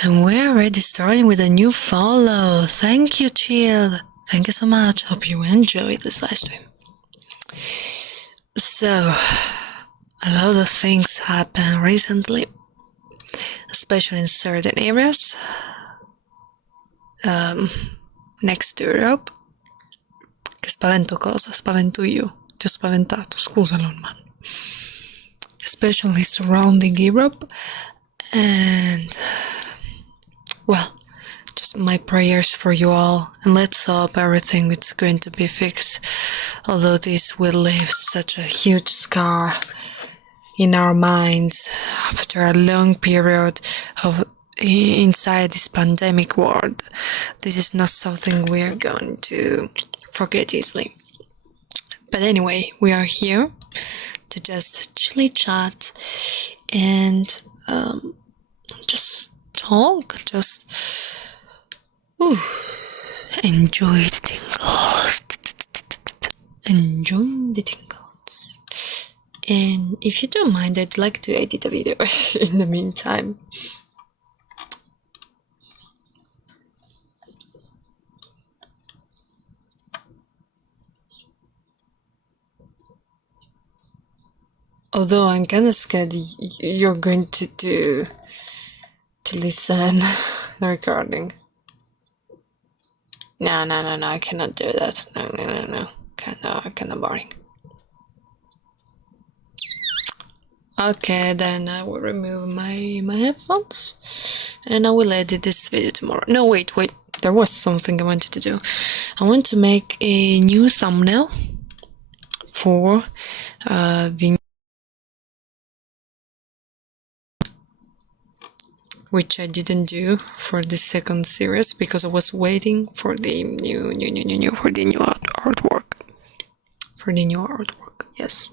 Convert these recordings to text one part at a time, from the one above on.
And we're already starting with a new follow. Thank you, Chill. Thank you so much. Hope you enjoyed this live stream. So, a lot of things happened recently, especially in certain areas next to Europe. Che spavento cosa? Spavento io. Ti ho spaventato, scusalo, man. Especially surrounding Europe. And, well, just my prayers for you all. And let's hope everything is going to be fixed. Although this will leave such a huge scar in our minds after a long period of inside this pandemic world. This is not something we are going to forget easily. But anyway, we are here to just chilly chat and just talk, just enjoy the tingles. Enjoy the tingles. And if you don't mind, I'd like to edit a video in the meantime. Although I'm kind of scared you're going to listen the recording. No, I cannot do that. No. Kinda boring. Okay, then I will remove my headphones and I will edit this video tomorrow. No, wait, there was something I wanted to do. I want to make a new thumbnail for the which I didn't do for the second series because I was waiting for the new artwork. For the new artwork, yes.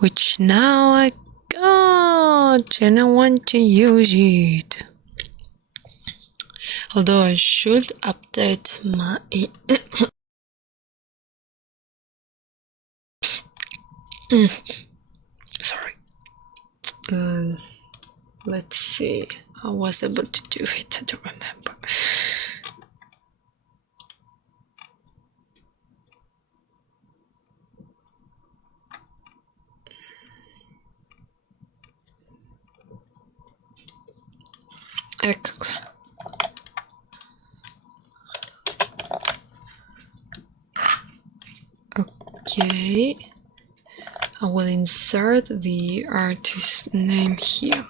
Which now I got and I want to use it. Although I should update my sorry. Let's see. I was able to do it, I don't remember. Ecco qua. Okay. I will insert the artist name here.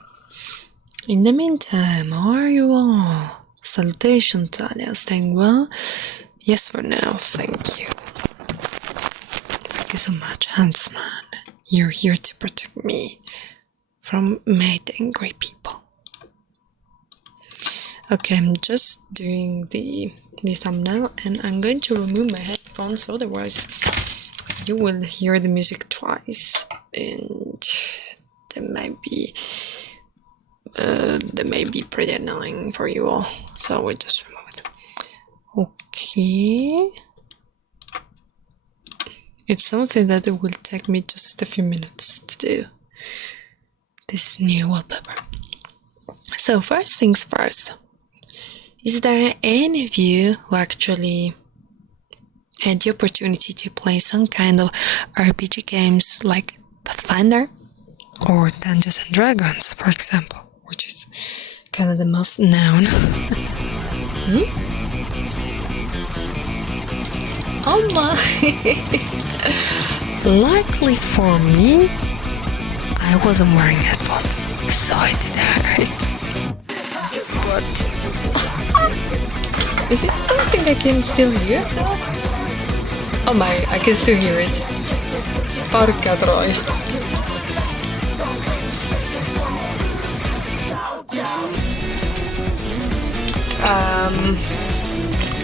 In the meantime, how are you all? Salutation, Talia. Staying well? Yes for now, thank you. Thank you so much, Huntsman. You're here to protect me from mad angry people. Okay, I'm just doing the thumbnail and I'm going to remove my headphones, otherwise you will hear the music twice and that may be pretty annoying for you all, so we'll just remove it. Okay, it's something that it will take me just a few minutes to do, this new wallpaper. So first things first, is there any of you who actually had the opportunity to play some kind of RPG games like Pathfinder or Dungeons and Dragons, for example, which is kind of the most known? Oh my! Luckily for me, I wasn't wearing headphones, so it didn't hurt. What? Is it something I can still hear? Oh my, I can still hear it. Porca troia.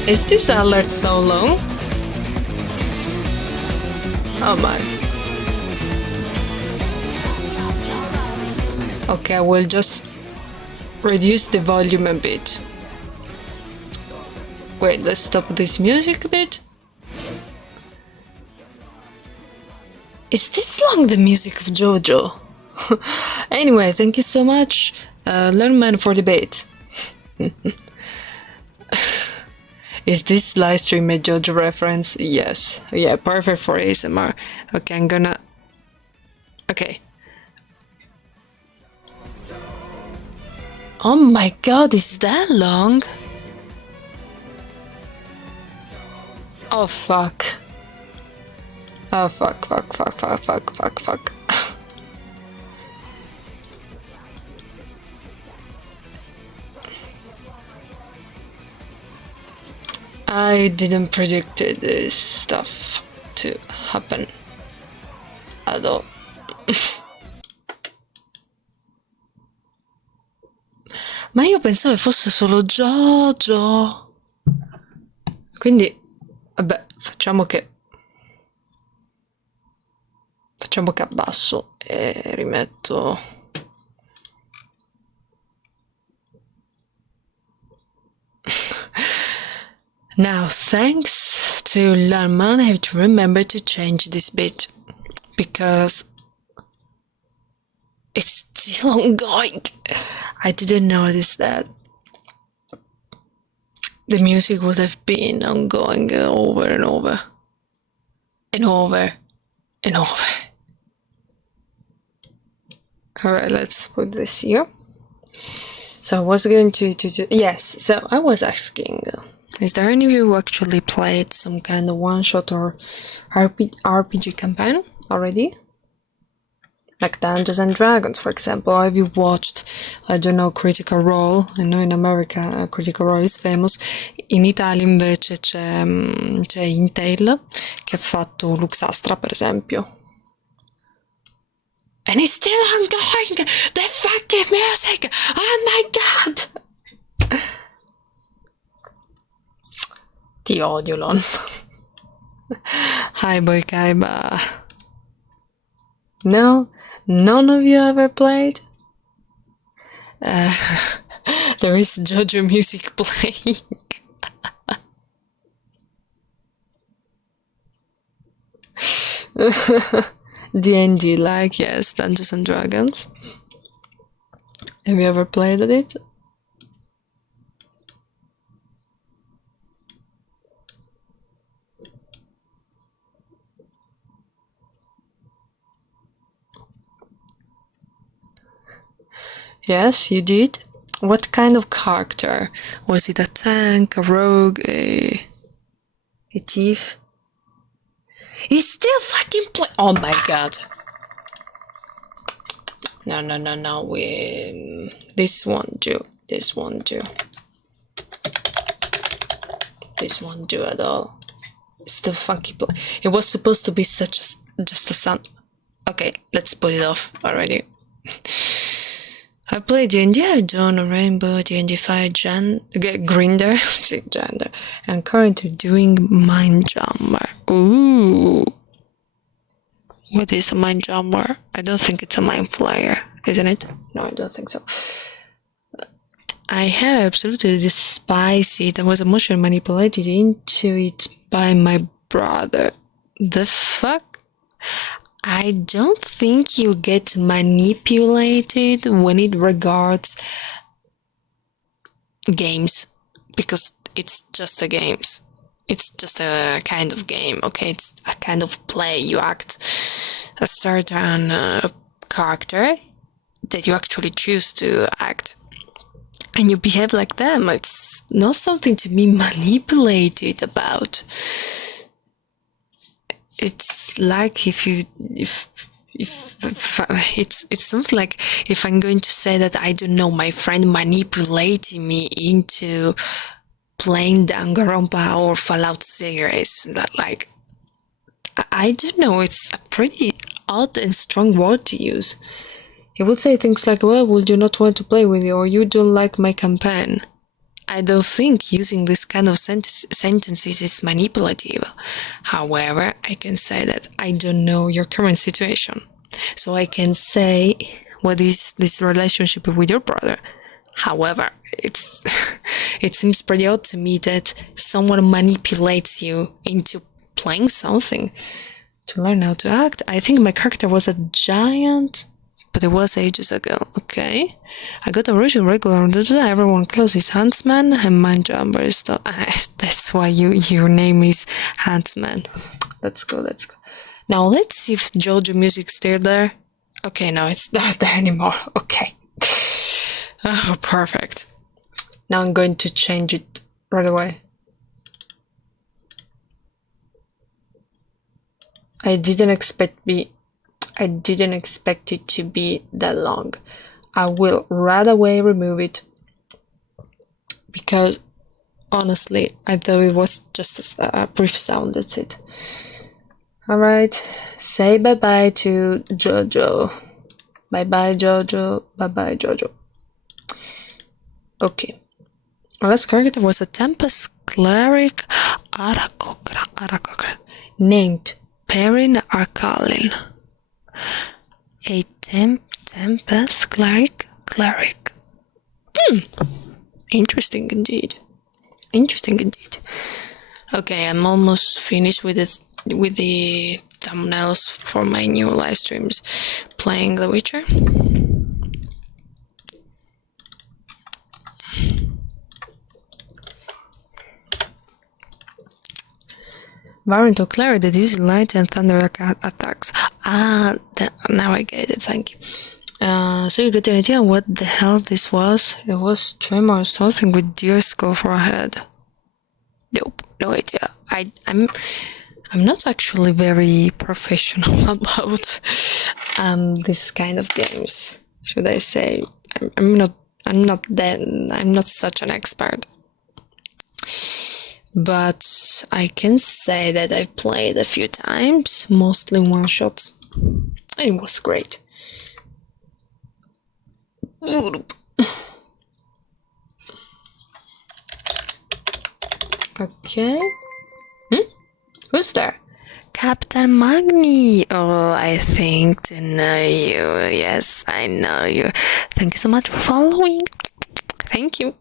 Is this alert so long? Oh my. Okay, I will just reduce the volume a bit. Wait, let's stop this music a bit. Is this long, the music of JoJo? Anyway, thank you so much, Learnman, for the bait. Is this Livestream a JoJo reference? Yes. Yeah, perfect for ASMR. Okay, I'm gonna... Okay. Oh my god, is that long? Oh fuck. Oh fuck. I didn't predict this stuff to happen at all. Ma io pensavo che fosse solo JoJo. Quindi, vabbè, facciamo che abbasso e rimetto. Now, thanks to Larman, I have to remember to change this bit because it's still ongoing. I didn't notice that the music would have been ongoing over and over and over and over. Alright, let's put this here. So I was going to yes, so I was asking, is there any of you who actually played some kind of one-shot or RPG campaign already? Like Dungeons and Dragons, for example. Or have you watched, I don't know, Critical Role? I know in America Critical Role is famous. In Italia invece c'è Intel che ha fatto Luxastra, per esempio. And it's still ongoing! The fucking music! Oh my god! Ti odio, Lon. Hi, boy Kaiba. No? None of you ever played? There is JoJo music playing. D&D, like, yes, Dungeons and Dragons. Have you ever played it? Yes, you did. What kind of character? Was it a tank, a rogue, a thief? He's still fucking oh my god. No, this won't do. This won't do. This won't do at all. It's still funky play. It was supposed to be just a sound. Okay, let's put it off already. I played D&D, Dawn, Rainbow, D&D 5, Grinder, gender. I'm currently doing Mind Jammer. Ooh. What is a Mind Jammer? I don't think it's a Mind Flayer, isn't it? No, I don't think so. I have absolutely despised it. I was emotionally manipulated into it by my brother. The fuck? I don't think you get manipulated when it regards games, because it's just a games. It's just a kind of game, okay? It's a kind of play. You act a certain character that you actually choose to act, and you behave like them. It's not something to be manipulated about. It's like if it's something like if I'm going to say that, I don't know, my friend manipulating me into playing Danganronpa or Fallout series, that, like, I don't know, it's a pretty odd and strong word to use. He would say things like, well, would you not want to play with you, or you don't like my campaign. I don't think using this kind of sentences is manipulative. However, I can say that I don't know your current situation. So I can say, what is this relationship with your brother? However, it seems pretty odd to me that someone manipulates you into playing something to learn how to act. I think my character was a giant but it was ages ago. Okay. I got original regular. Everyone closes Huntsman and my jumper is still. That's why your name is Huntsman. Let's go. Now let's see if JoJo music's still there. Okay, no, it's not there anymore. Okay. Oh, perfect. Now I'm going to change it right away. I didn't expect it to be that long. I will right away remove it because honestly I thought it was just a brief sound. That's it. Alright, say bye bye to JoJo. Bye bye JoJo. Bye bye JoJo. Okay. Our last character was a Tempest Cleric Arakokra named Perrin Arkalin. A Tempest Cleric. Interesting indeed. Okay, I'm almost finished with the thumbnails for my new live streams playing The Witcher. Variant of cleric that uses light and thunder attacks. Now I get it, thank you. So you get an idea what the hell this was? It was Tremor or something with deer skull for a head. Nope, no idea. I'm not actually very professional about this kind of games, should I say. I'm not such an expert. But I can say that I've played a few times, mostly one-shots, and it was great. Okay. Who's there? Captain Magni. Oh, I think to know you. Yes, I know you. Thank you so much for following. Thank you.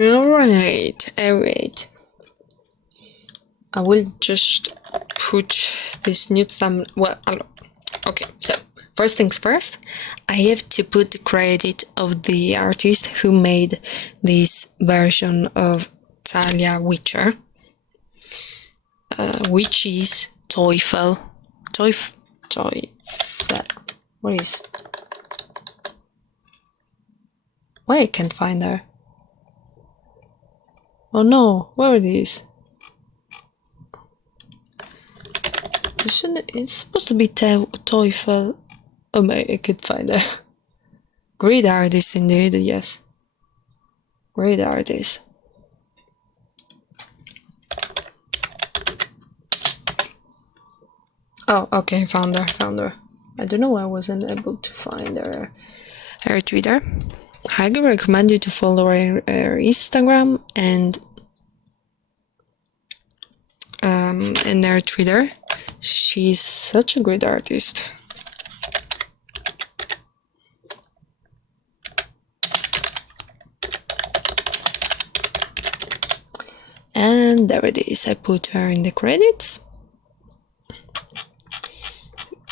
Alright. I will just put this new thumb. Well, okay, so first things first, I have to put the credit of the artist who made this version of Taliatiuke, which is Teufel. What is? Why I can't find her? Oh no, where it is? It's supposed to be Teufel. Oh my, I could find her. Great artist indeed, yes. Great artist. Oh, okay, found her. I don't know why I wasn't able to find her Twitter. I highly recommend you to follow her Instagram and her Twitter. She's such a great artist. And there it is. I put her in the credits.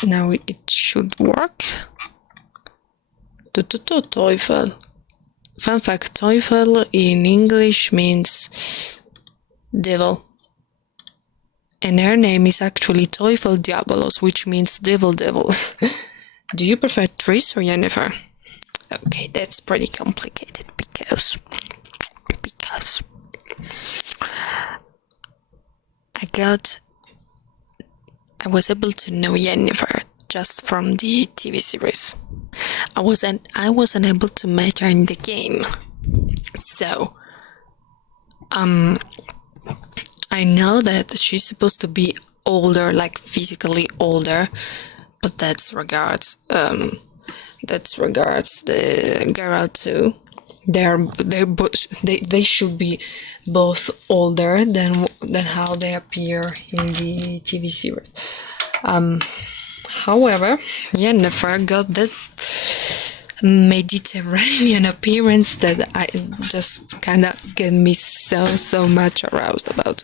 Now it should work. Teufel. Fun fact, Teufel in English means devil. And her name is actually Teufel Diabolos, which means devil. Do you prefer Triss or Yennefer? Okay, that's pretty complicated because I was able to know Yennefer just from the TV series. I wasn't able to meet her in the game. So I know that she's supposed to be older, like physically older, but that's regards the Geralt too. They should be both older than how they appear in the TV series. However, Yennefer got that Mediterranean appearance that I just kind of get me so much aroused about.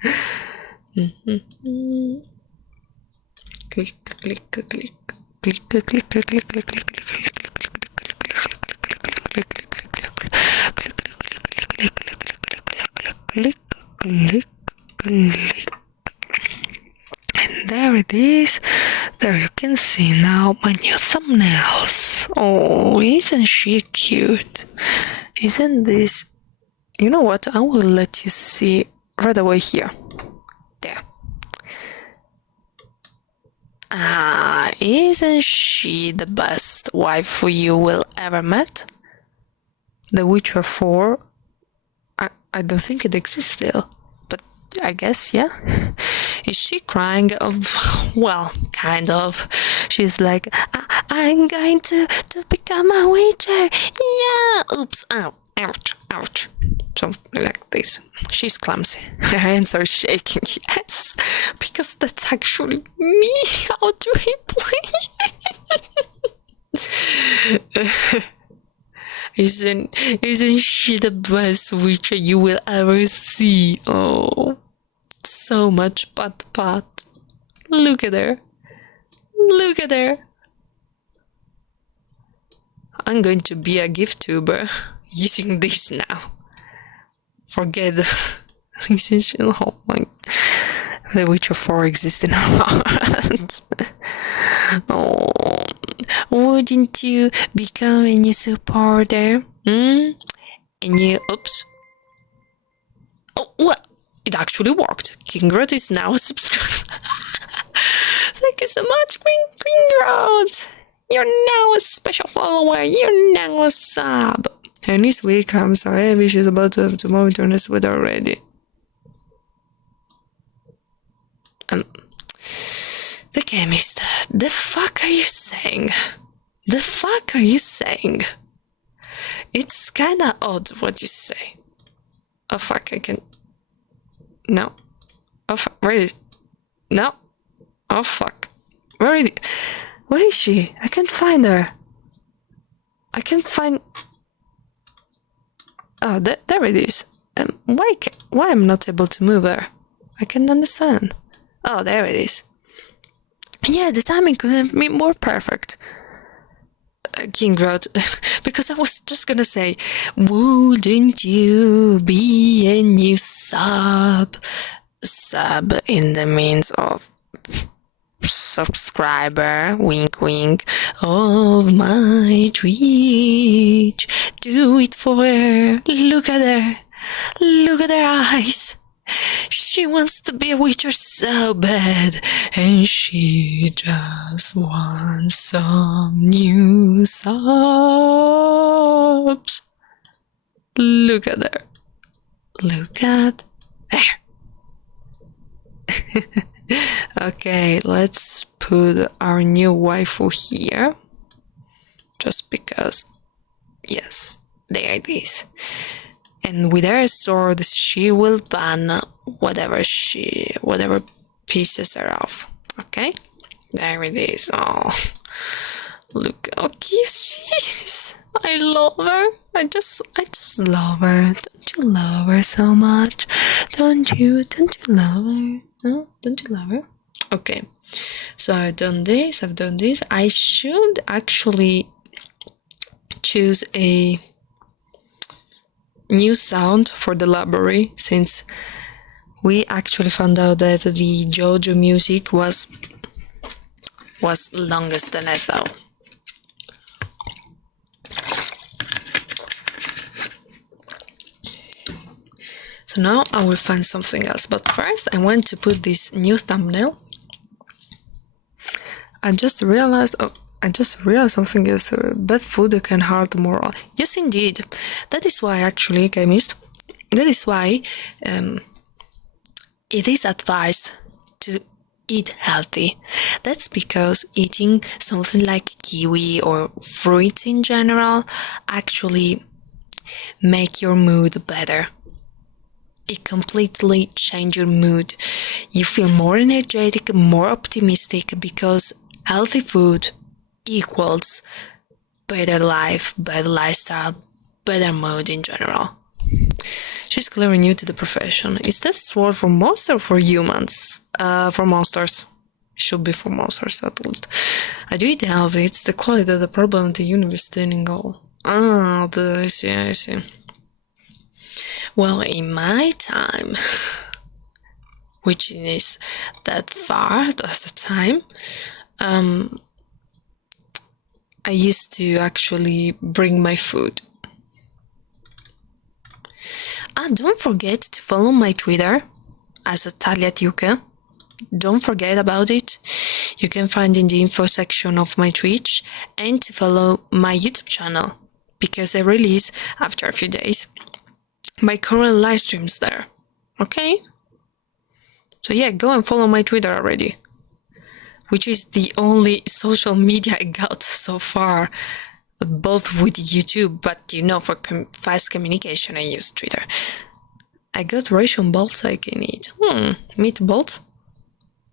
Click, click, click, click, click, click, click, click, click, click, click, click, click. And there it is. There you can see now my new thumbnails. Oh, isn't she cute? Isn't this? You know what? I will let you see right away here. There. Isn't she the best wife you will ever met? The Witcher 4. I don't think it exists still, but I guess, yeah. Is she crying? Well, kind of. She's like, I'm going to become a Witcher. Yeah. Oops. Ow. Ouch. Ouch. Something like this. She's clumsy. Her hands are shaking. Yes. Because that's actually me. How do we play? Isn't she the best Witcher you will ever see? Oh. So much pat. Look at her. Look at her. I'm going to be a GIFtuber using this now. Forget oh my. The Witcher 4 exists in our hearts. Oh, wouldn't you become a new supporter? Oops. Oh, well, it actually worked. Kingrod is now a subscriber. Thank you so much, Kingrod. You're now a special follower. You're now a sub. And this week, I'm sorry, Abby, she's about to have to monitor this with already. The chemist. The fuck are you saying? The fuck are you saying? It's kinda odd what you say. Oh fuck, I can... No. Oh fuck, where is... No. Oh fuck. Where is she? I can't find her. I can't find... Oh, there it is. Why I'm not able to move her? I can't understand. Oh, there it is. Yeah, the timing could have been more perfect. Kingrod, because I was just gonna say, wouldn't you be a new sub? Sub in the means of subscriber, wink wink, of my Twitch. Do it for her. Look at her. Look at her eyes. She wants to be a Witcher so bad, and she just wants some new subs. Look at her. Look at there. Okay, let's put our new waifu here. Just because, yes, there it is. And with her sword, she will ban whatever pisses her off. Okay? There it is. Oh, look how cute she is. I love her. I just love her. Don't you love her so much? Don't you love her? No? Don't you love her? Okay. So I've done this. I should actually choose a new sound for the library, since we actually found out that the JoJo music was longest than I thought. So now I will find something else, but first I want to put this new thumbnail. I just realized something is bad food can hurt moral. Yes, indeed. That is why, actually, chemist, that is why it is advised to eat healthy. That's because eating something like kiwi or fruits in general actually make your mood better. It completely changes your mood. You feel more energetic, more optimistic, because healthy food equals better life, better lifestyle, better mood in general. She's clearly new to the profession. Is that sword for monsters or for humans? For monsters. Should be for monsters at least. I do it healthy. It's the quality of the problem the universe turning all. Ah, I see. Well, in my time, which is that far as a time, I used to actually bring my food. Don't forget to follow my Twitter as a Taliatiuke. Don't forget about it. You can find in the info section of my Twitch, and to follow my YouTube channel, because I release after a few days my current live streams there. Okay? So yeah, go and follow my Twitter already, which is the only social media I got so far, both with YouTube, but for fast communication I use Twitter. I got ration balls I can eat. Meatballs?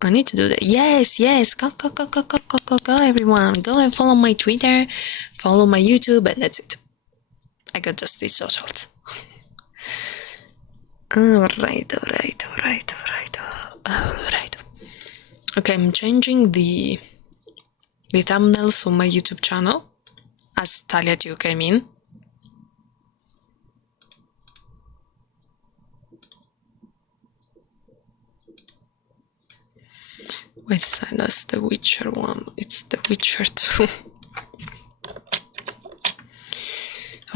I need to do that. Yes. Go, everyone. Go and follow my Twitter, follow my YouTube, and that's it. I got just these socials. Alright. Okay, I'm changing the thumbnails on my YouTube channel as Taliatiuke, I mean. Which side? That's the Witcher one. It's the Witcher 2.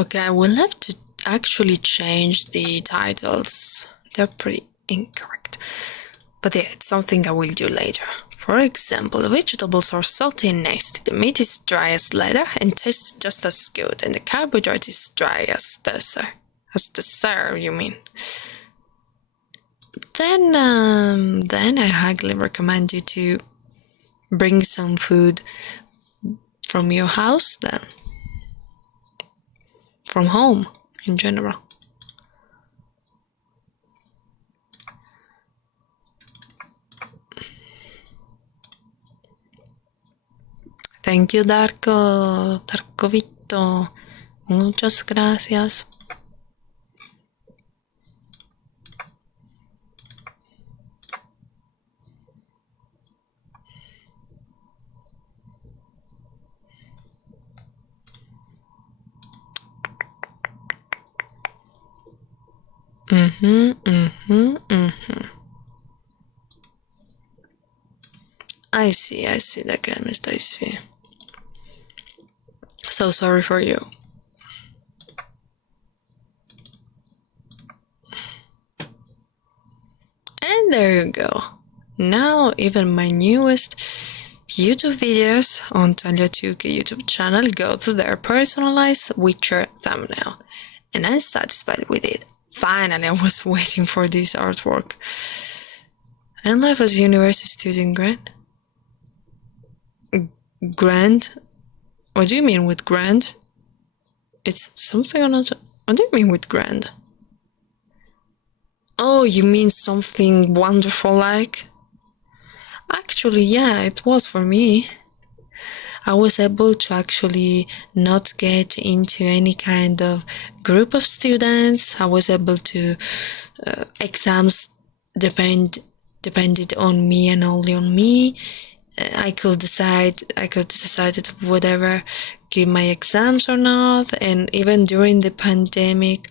Okay, I will have to actually change the titles. They're pretty incorrect. But yeah, it's something I will do later. For example, the vegetables are salty and nasty. The meat is dry as leather and tastes just as good. And the carbohydrate is dry as dessert. As dessert, you mean? Then I highly recommend you to bring some food from your house then. From home, in general. Thank you, Darkovito. Muchas gracias. I see the chemist, I see. So sorry for you. And there you go. Now even my newest YouTube videos on Taliatiuke YouTube channel go to their personalized Witcher thumbnail. And I'm satisfied with it. Finally, I was waiting for this artwork. And life as a university student grant? Grant? What do you mean with grant? It's something or not? What do you mean with grant? Oh, you mean something wonderful like? Actually, yeah, it was for me. I was able to actually not get into any kind of group of students. I was able to, exams depended on me and only on me. I could decide whether give my exams or not. And even during the pandemic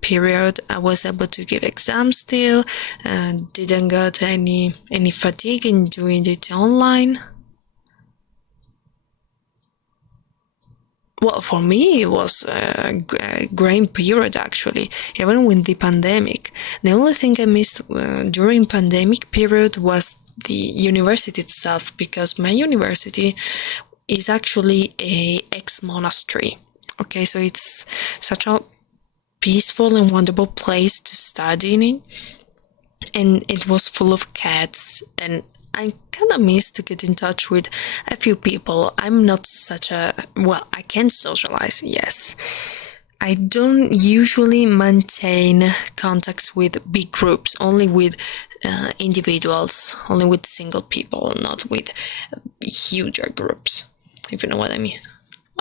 period, I was able to give exams still, and didn't get any fatigue in doing it online. Well, for me, it was a great period, actually, even with the pandemic. The only thing I missed during pandemic period was the university itself, because my university is actually a ex-monastery. Okay, so it's such a peaceful and wonderful place to study in. And it was full of cats, and I kind of miss to get in touch with a few people. I'm not I can socialize, yes. I don't usually maintain contacts with big groups, only with individuals, only with single people, not with huger groups, if you know what I mean.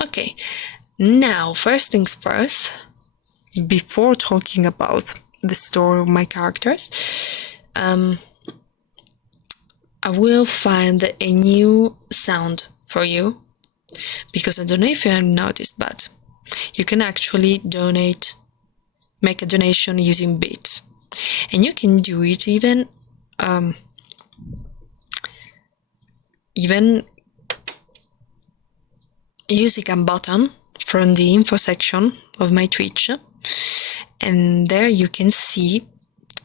Okay, now, first things first, before talking about the story of my characters, I will find a new sound for you, because I don't know if you have noticed, but you can actually make a donation using bits, and you can do it even using a button from the info section of my Twitch, and there you can see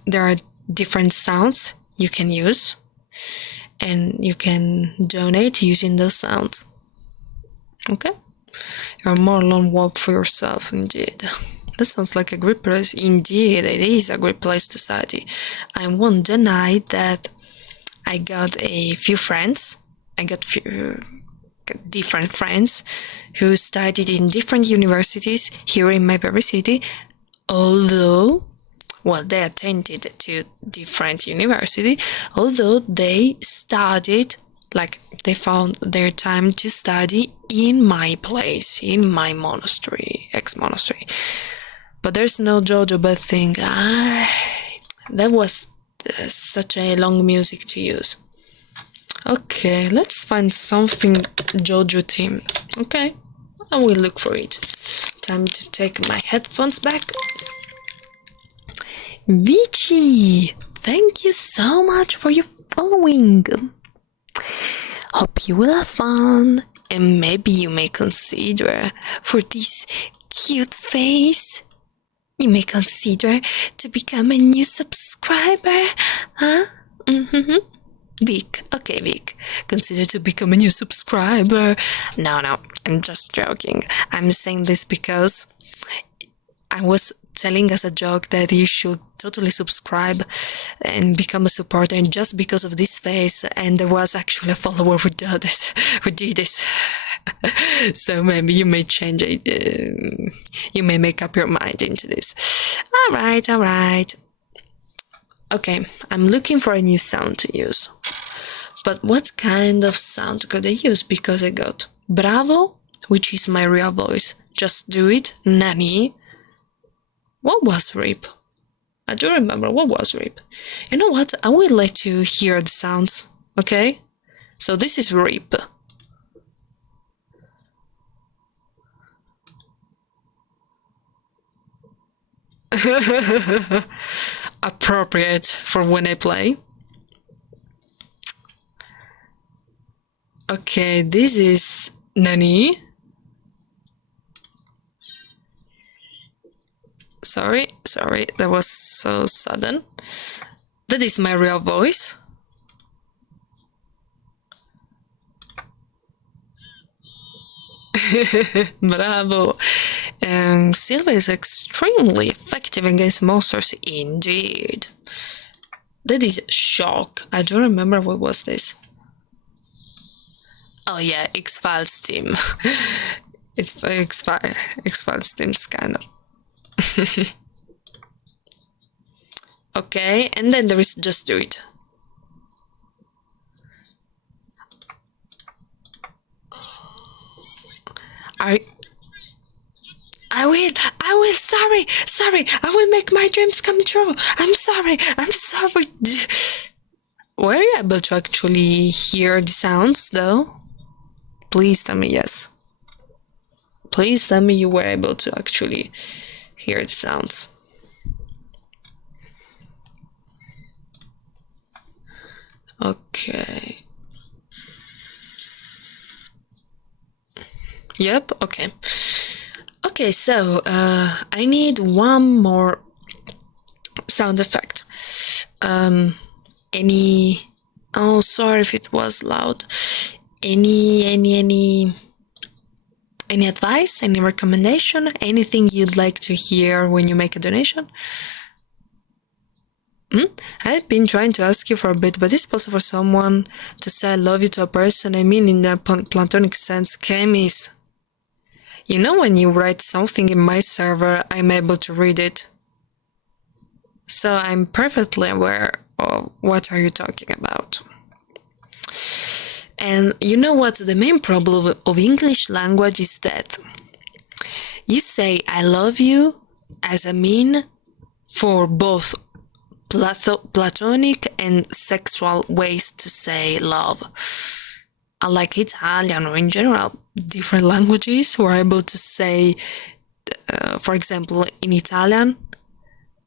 there are different sounds you can use, and you can donate using those sounds. Okay? You're more lone wolf for yourself, indeed. That sounds like a great place. Indeed, it is a great place to study. I won't deny that I got a few friends. I got different friends who studied in different universities here in my very city, although, well, they attended to different university, although they studied, like, they found their time to study in my place, in my monastery, ex-monastery. But there's no jojo thing. That was such a long music to use. Okay, let's find something JoJo themed. Okay, I will look for it. Time to take my headphones back. Vici, thank you so much for your following. Hope you will have fun, and maybe you may consider, for this cute face, you may consider to become a new subscriber, huh? Vic, okay, Vic, consider to become a new subscriber. No, I'm just joking. I'm saying this because I was telling as a joke that you should totally subscribe and become a supporter, and just because of this face, and there was actually a follower who did this. So maybe you may change it, you may make up your mind into this. All right. Okay, I'm looking for a new sound to use. But what kind of sound could I use? Because I got bravo, which is my real voice. Just do it. Nani. What was rip? I don't remember. What was rip? You know what? I would like to hear the sounds. Okay? So this is rip. Appropriate for when I play. Okay, this is Nani. Sorry, that was so sudden. That is my real voice. Bravo. And Silva is extremely effective against monsters, indeed. That is shock. I don't remember what was this. Oh yeah, X-Files team. It's X-Files team's kind of. Okay, and then there is just do it. I will, sorry, I will make my dreams come true. I'm sorry. Were you able to actually hear the sounds, though? Please tell me yes. Please tell me you were able to actually hear the sounds. Okay. Yep, okay. Okay, so I need one more sound effect. Oh, sorry if it was loud. Any advice, any recommendation, anything you'd like to hear when you make a donation? I've been trying to ask you for a bit, but it's possible for someone to say I love you to a person, I mean in their platonic sense. Chemis. You know, when you write something in my server, I'm able to read it. So I'm perfectly aware of what are you talking about. And you know what? The main problem of English language is that you say I love you as a mean for both platonic and sexual ways to say love. Unlike Italian or in general, different languages were able to say, for example, in Italian,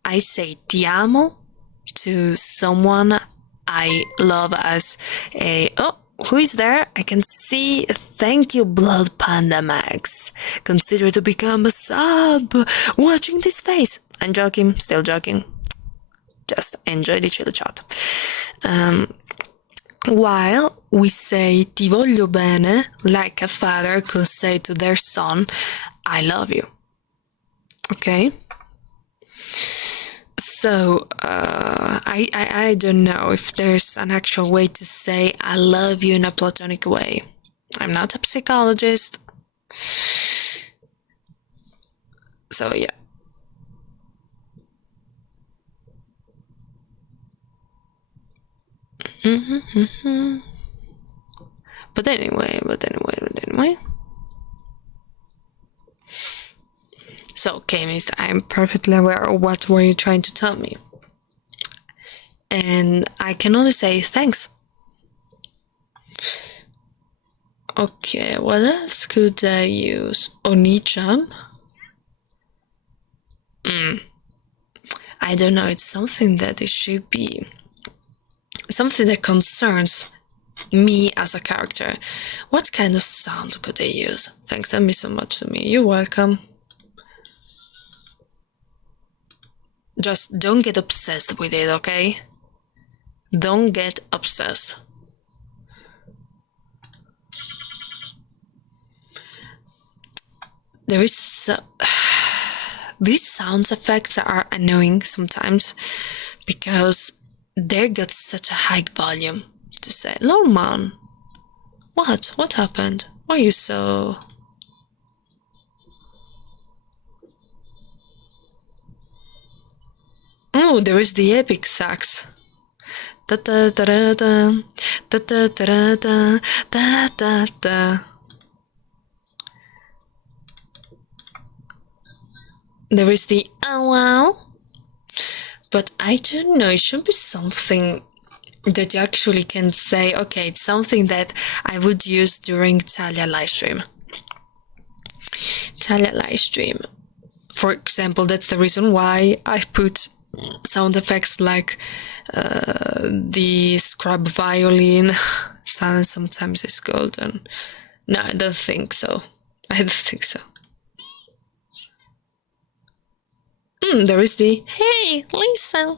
I say ti amo to someone I love as a, oh, who is there? I can see. Thank you, Blood Panda Max. Consider to become a sub. Watching this face. I'm joking, still joking. Just enjoy the chill chat. While we say ti voglio bene, like a father could say to their son, I love you. Okay? So, I don't know if there's an actual way to say I love you in a platonic way. I'm not a psychologist. So, yeah. But anyway. So, Kamis, I'm perfectly aware of what were you trying to tell me. And I can only say thanks. Okay, what else could I use? Oni-chan? I don't know, it's something that it should be. Something that concerns me as a character. What kind of sound could I use? Thanks, that means so much to me. You're welcome. Just don't get obsessed with it, okay? Don't get obsessed. There is... these sound effects are annoying sometimes because they got such a high volume to say, lol man, what happened? Why are you so... Oh, there is the epic sax. Da da da da da da da da da da da da. There is the oh wow. But I don't know, it should be something that you actually can say, okay, it's something that I would use during Talia livestream. Talia livestream. For example, that's the reason why I put sound effects like the scrub violin sound sometimes is golden. No, I don't think so. There is the hey, listen.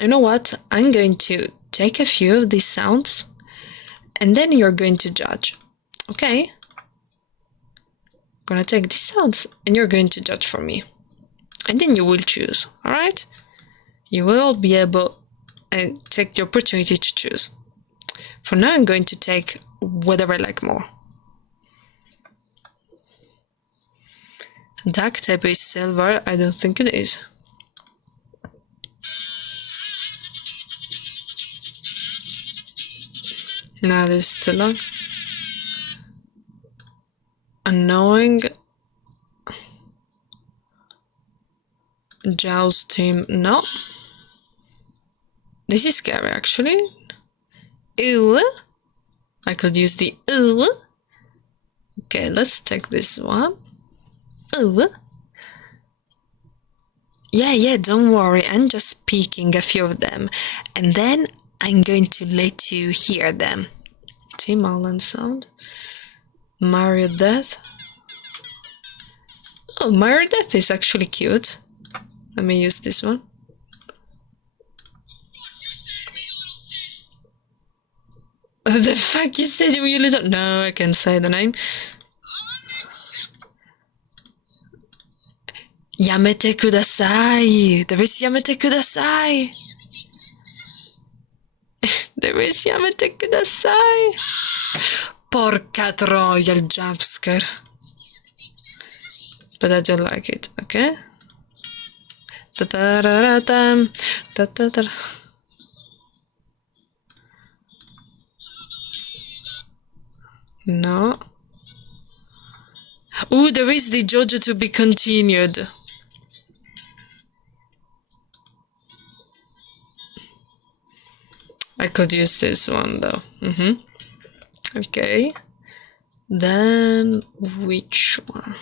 You know what? I'm going to take a few of these sounds and then you're going to judge. Okay? I'm gonna take these sounds and you're going to judge for me. And then you will choose, alright? You will be able and take the opportunity to choose. For now, I'm going to take whatever I like more. Duct tape is silver? I don't think it is. No, this is too long. Annoying. Jousting, no. This is scary, actually. Ooh. I could use the ooh. Okay, let's take this one. Ooh. Yeah, don't worry. I'm just picking a few of them. And then I'm going to let you hear them. Tim Allen sound. Mario Death. Oh, Mario Death is actually cute. Let me use this one. The fuck you said, you little... No, I can't say the name. Yamete kudasai. There is Yamete kudasai. There is Yamete kudasai. Porca troia, il jump scare. But I don't like it, okay? Ta-da-da-da-dam. Ta-da-da. No. Ooh, there is the JoJo to be continued. I could use this one though. Okay. Then which one?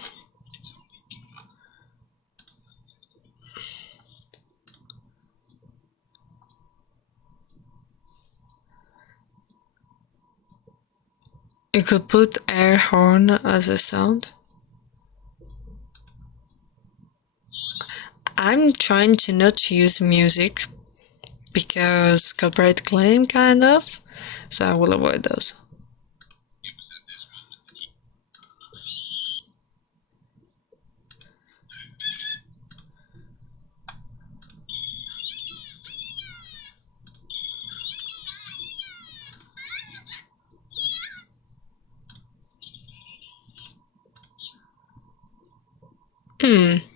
You could put air horn as a sound. I'm trying to not use music because copyright claim, kind of, so I will avoid those.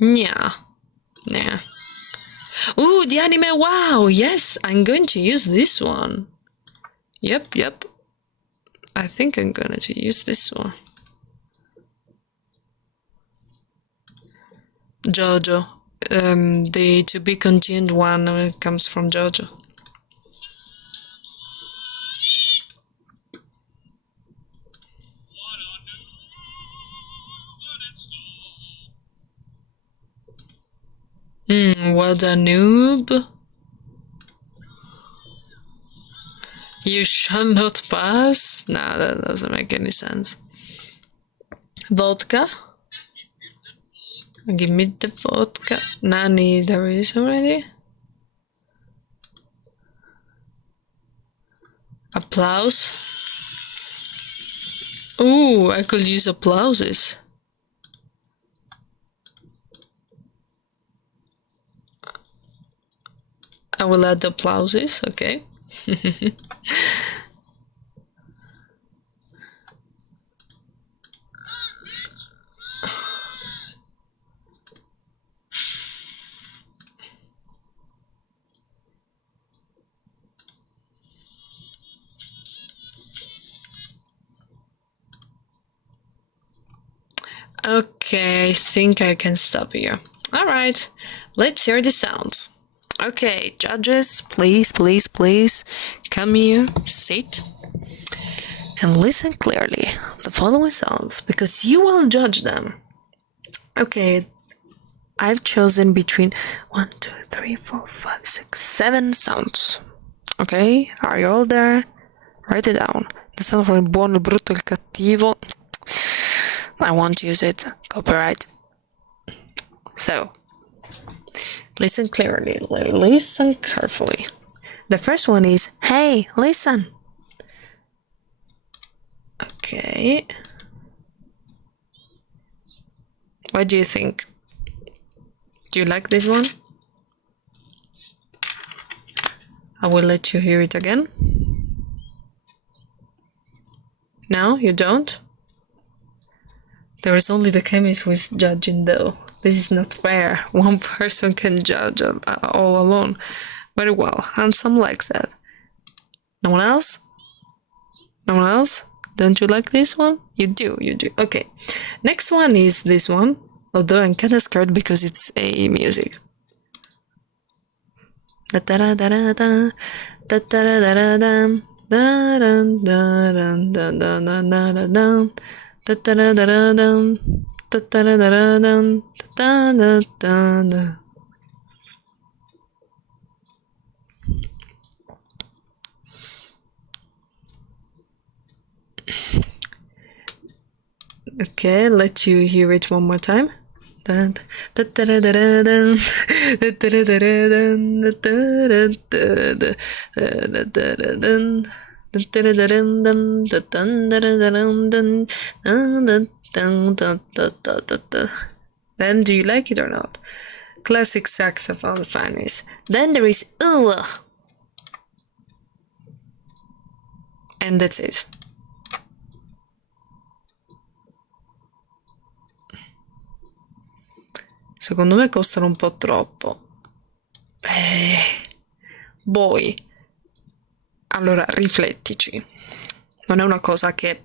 Yeah. Ooh, the anime, wow, yes, I'm going to use this one. Yep. I think I'm going to use this one. JoJo. The to be continued one comes from JoJo. What a noob. You shall not pass? Nah, that doesn't make any sense. Vodka? Give me the vodka. Nani, there is already. Applause. Ooh, I could use applauses. I will add the applauses, okay. Okay, I think I can stop here. Alright, let's hear the sounds. Okay, judges, please come here, sit, and listen clearly the following sounds because you will judge them. Okay, I've chosen between 1, 2, 3, 4, 5, 6, 7 sounds. Ok, are you all there? Write it down. The sound for il buono, il brutto, il cattivo. I won't use it. Copyright. So, listen clearly. Listen carefully. The first one is, hey, listen. Okay. What do you think? Do you like this one? I will let you hear it again. No, you don't? There is only the chemist who is judging though. This is not fair. One person can judge all alone. Very well. Handsome likes that. No one else? No one else? Don't you like this one? You do. Okay. Next one is this one. Although I'm kinda scared because it's a music. Da da da da da da da da da da da da da da da da da. Okay, let you hear it one more time. Then do you like it or not? Classic saxophone fannies. Then there is and that's it. Secondo me costano un po' troppo. Allora riflettici. Non è una cosa che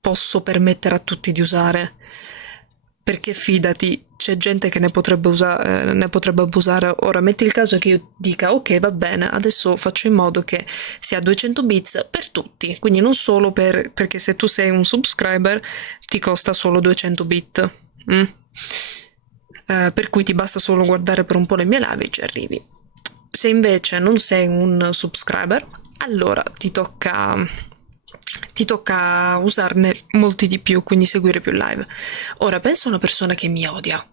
posso permettere a tutti di usare, perché fidati, c'è gente che ne potrebbe abusare. Ora, metti il caso che io dica, ok, va bene, adesso faccio in modo che sia 200 bits per tutti, quindi non solo perché se tu sei un subscriber ti costa solo 200 bit. Mm? Per cui ti basta solo guardare per un po' le mie live e ci arrivi. Se invece non sei un subscriber, allora ti tocca usarne molti di più, quindi seguire più live. Ora, penso a una persona che mi odia.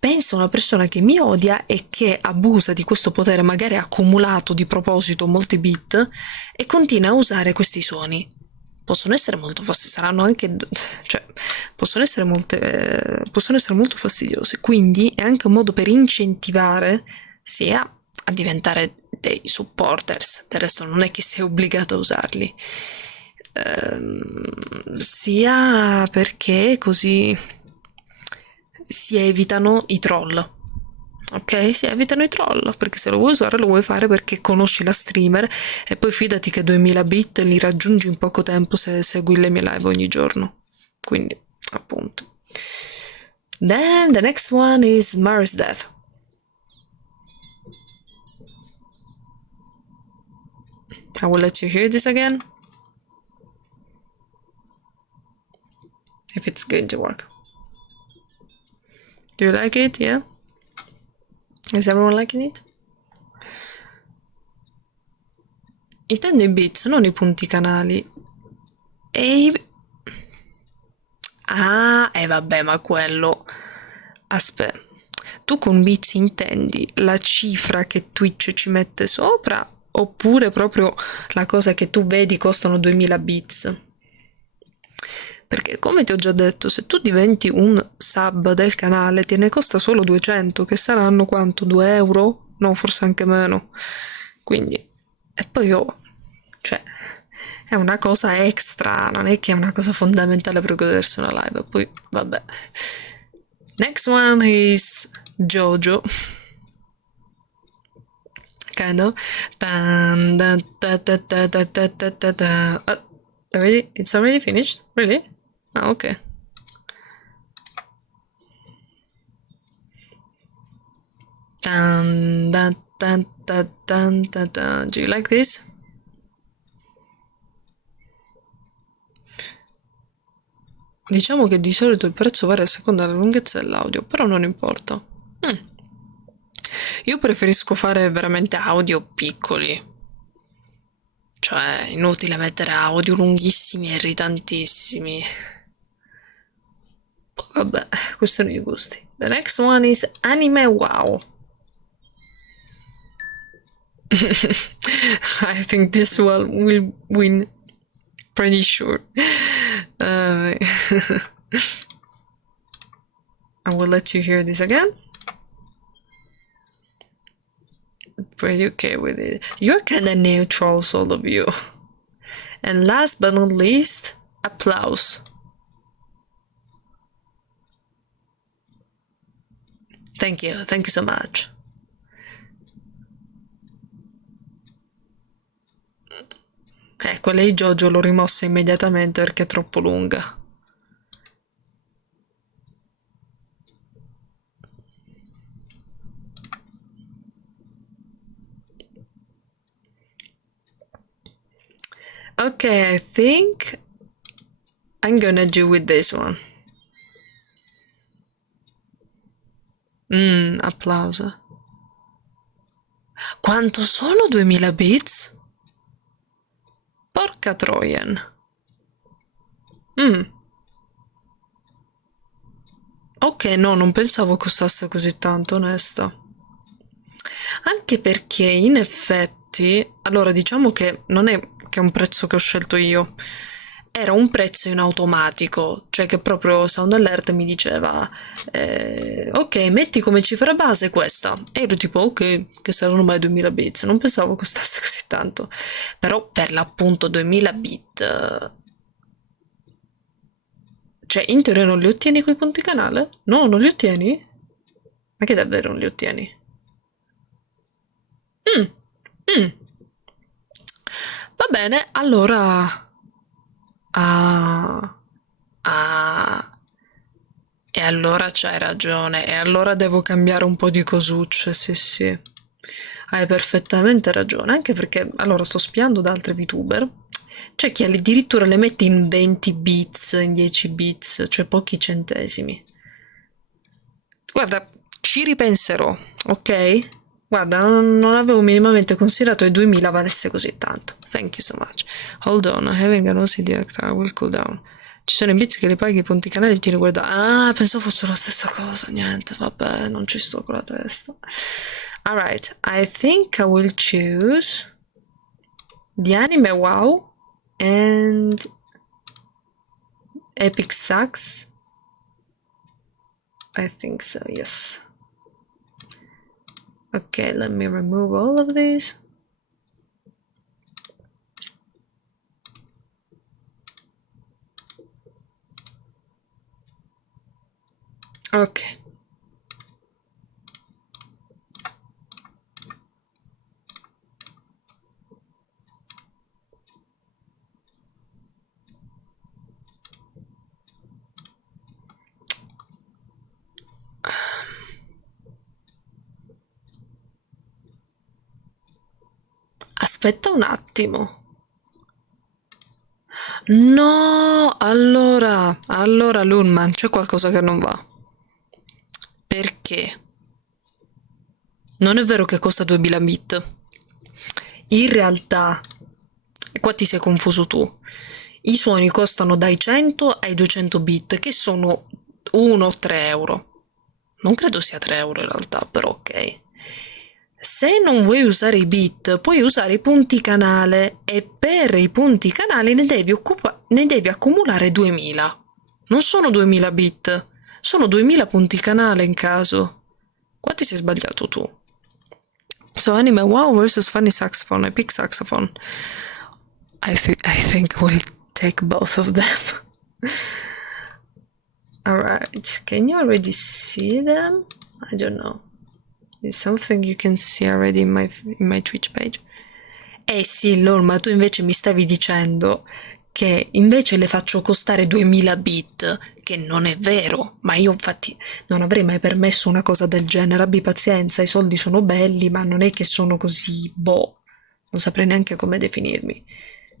Penso a una persona che mi odia e che abusa di questo potere, magari ha accumulato di proposito molti bit e continua a usare questi suoni. Possono essere molto fastidiosi, saranno anche, cioè, possono essere molto fastidiosi. Quindi è anche un modo per incentivare sia a diventare dei supporters, del resto non è che sei obbligato a usarli, sia perché così si evitano i troll. Ok? Si evitano i troll, perché se lo vuoi usare lo vuoi fare perché conosci la streamer e poi fidati che 2000 bit li raggiungi in poco tempo se segui le mie live ogni giorno. Quindi, appunto. Then the next one is Mars Death. I will let you hear this again. If it's going to work. Do you like it? Yeah? Is everyone liking it? Intendo i bits, non i punti canali. E i... Ah, e vabbè, ma quello... Aspetta. Tu con bits intendi la cifra che Twitch ci mette sopra oppure proprio la cosa che tu vedi costano 2000 bits? Perché come ti ho già detto, se tu diventi un sub del canale te ne costa solo 200, che saranno quanto? 2 euro? No, forse anche meno. Quindi, e poi cioè, è una cosa extra, non è che è una cosa fondamentale per godersi una live. Poi, vabbè. Next one is Jojo. Kind of. Dun, dun, da, da, da, da, da, da, da, da. Already? It's already finished? Really? Ah, okay. Dun, dun, dun, dun, dun, dun, dun. Do you like this? Diciamo che di solito il prezzo varia a seconda della lunghezza dell'audio, però non importa. Io preferisco fare veramente audio piccoli. Cioè, inutile mettere audio lunghissimi e irritantissimi. Poi, vabbè, questi sono i gusti. The next one is Anime Wow. I think this one will win. Pretty sure. I will let you hear this again. Pretty okay with it. You're kinda neutrals, all of you. And last but not least, applause. Thank you so much. Quella di Jojo l'ho rimossa immediatamente perché è troppo lunga. Okay, I think I'm gonna do with this one. Applauso. Quanto sono 2000 bits? Porca troien. Ok, no, non pensavo costasse così tanto, onesta. Anche perché in effetti, allora diciamo che non è che è un prezzo che ho scelto io, era un prezzo in automatico, cioè che proprio Sound Alert mi diceva ok, metti come cifra base questa, e ero tipo ok, che saranno mai 2000 bits, non pensavo costasse così tanto, però per l'appunto 2000 bit, cioè in teoria non li ottieni quei punti canale? No, non li ottieni? Ma che davvero non li ottieni? Va bene, allora Ah, ah, e allora c'hai ragione, e allora devo cambiare un po' di cosucce, sì sì. Hai perfettamente ragione, anche perché allora sto spiando da altri VTuber. C'è chi addirittura le mette in 20 bits, in 10 bits, cioè pochi centesimi. Guarda, ci ripenserò, ok? Guarda, non avevo minimamente considerato che 2000 valesse così tanto. Thank you so much. Hold on, having an OCD act, I will cool down. Ci sono i bits che li paghi, i punti canali e ti riguarda. Ah, pensavo fosse la stessa cosa. Niente, vabbè, non ci sto con la testa. Alright, I think I will choose the anime WoW and Epic Sax. I think so, yes. Okay, let me remove all of these. Ok. Aspetta un attimo. No, allora Lunman, c'è qualcosa che non va. Perché? Non è vero che costa 2000 bit. In realtà, e qua ti sei confuso tu, i suoni costano dai 100 ai 200 bit, che sono 1 o 3 euro. Non credo sia 3 euro in realtà, però ok. Se non vuoi usare i bit, puoi usare i punti canale e per i punti canale ne devi accumulare 2000. Non sono 2000 bit, sono 2000 punti canale in caso. Qua ti sei sbagliato tu. So anime wow versus funny saxophone, epic saxophone. I think we'll take both of them. Alright, can you already see them? I don't know. Is something you can see already in my Twitch page? Eh sì, Lord, ma tu invece mi stavi dicendo che invece le faccio costare 2000 bit, che non è vero, ma io infatti non avrei mai permesso una cosa del genere, abbi pazienza, i soldi sono belli, ma non è che sono così, boh, non saprei neanche come definirmi.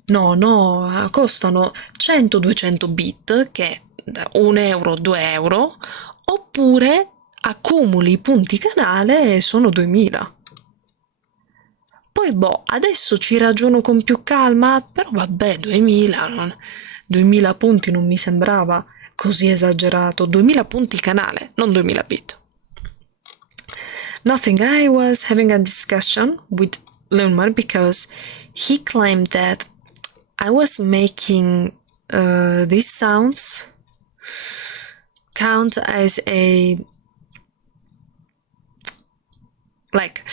No, no, costano 100-200 bit, che da 1 euro, 2 euro, oppure accumuli i punti canale e sono 2000. Poi boh, adesso ci ragiono con più calma, però vabbè, 2000, 2000 punti non mi sembrava così esagerato. 2000 punti canale, non 2000 bit. Nothing, I was having a discussion with Lunmar because he claimed that I was making these sounds count as a like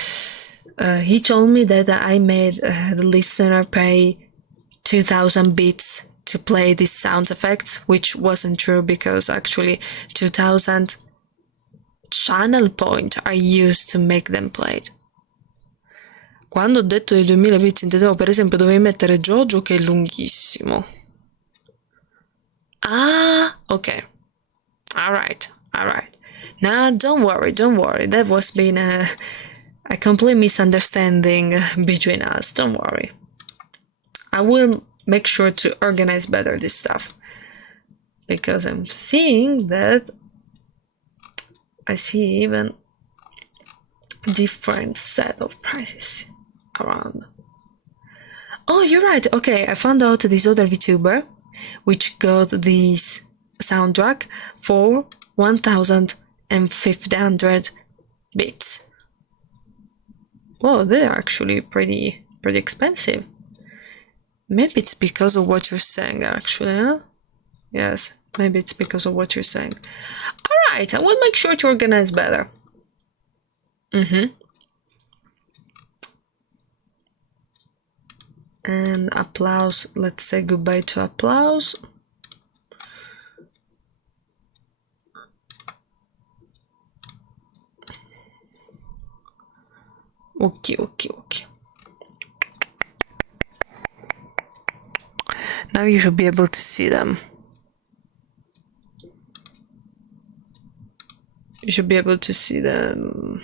he told me that I made the listener pay 2000 bits to play these sound effects, which wasn't true because actually 2000 channel point are used to make them played. Quando ho detto di 2000 bits intendevo per esempio dovevi mettere Jojo che è lunghissimo. Ah, ok. Alright. Now don't worry, that was been a complete misunderstanding between us, don't worry. I will make sure to organize better this stuff. Because I'm seeing that I see even different set of prices around. Oh, you're right. Okay, I found out this other VTuber which got this soundtrack for 1500 bits. Whoa, they're actually pretty expensive. Maybe it's because of what you're saying, actually, huh? Yes, maybe it's because of what you're saying. Alright, I will make sure to organize better. And applause, let's say goodbye to applause. Ok. Now you should be able to see them. You should be able to see the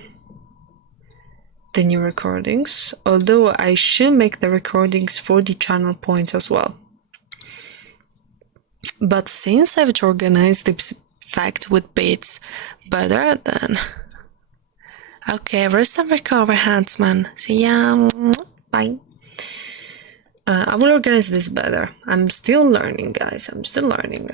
new recordings, although I should make the recordings for the channel points as well. But since I've organized the fact with bits better, then okay, rest and recover, Huntsman. See ya. Bye. I will organize this better. I'm still learning, guys. I'm still learning.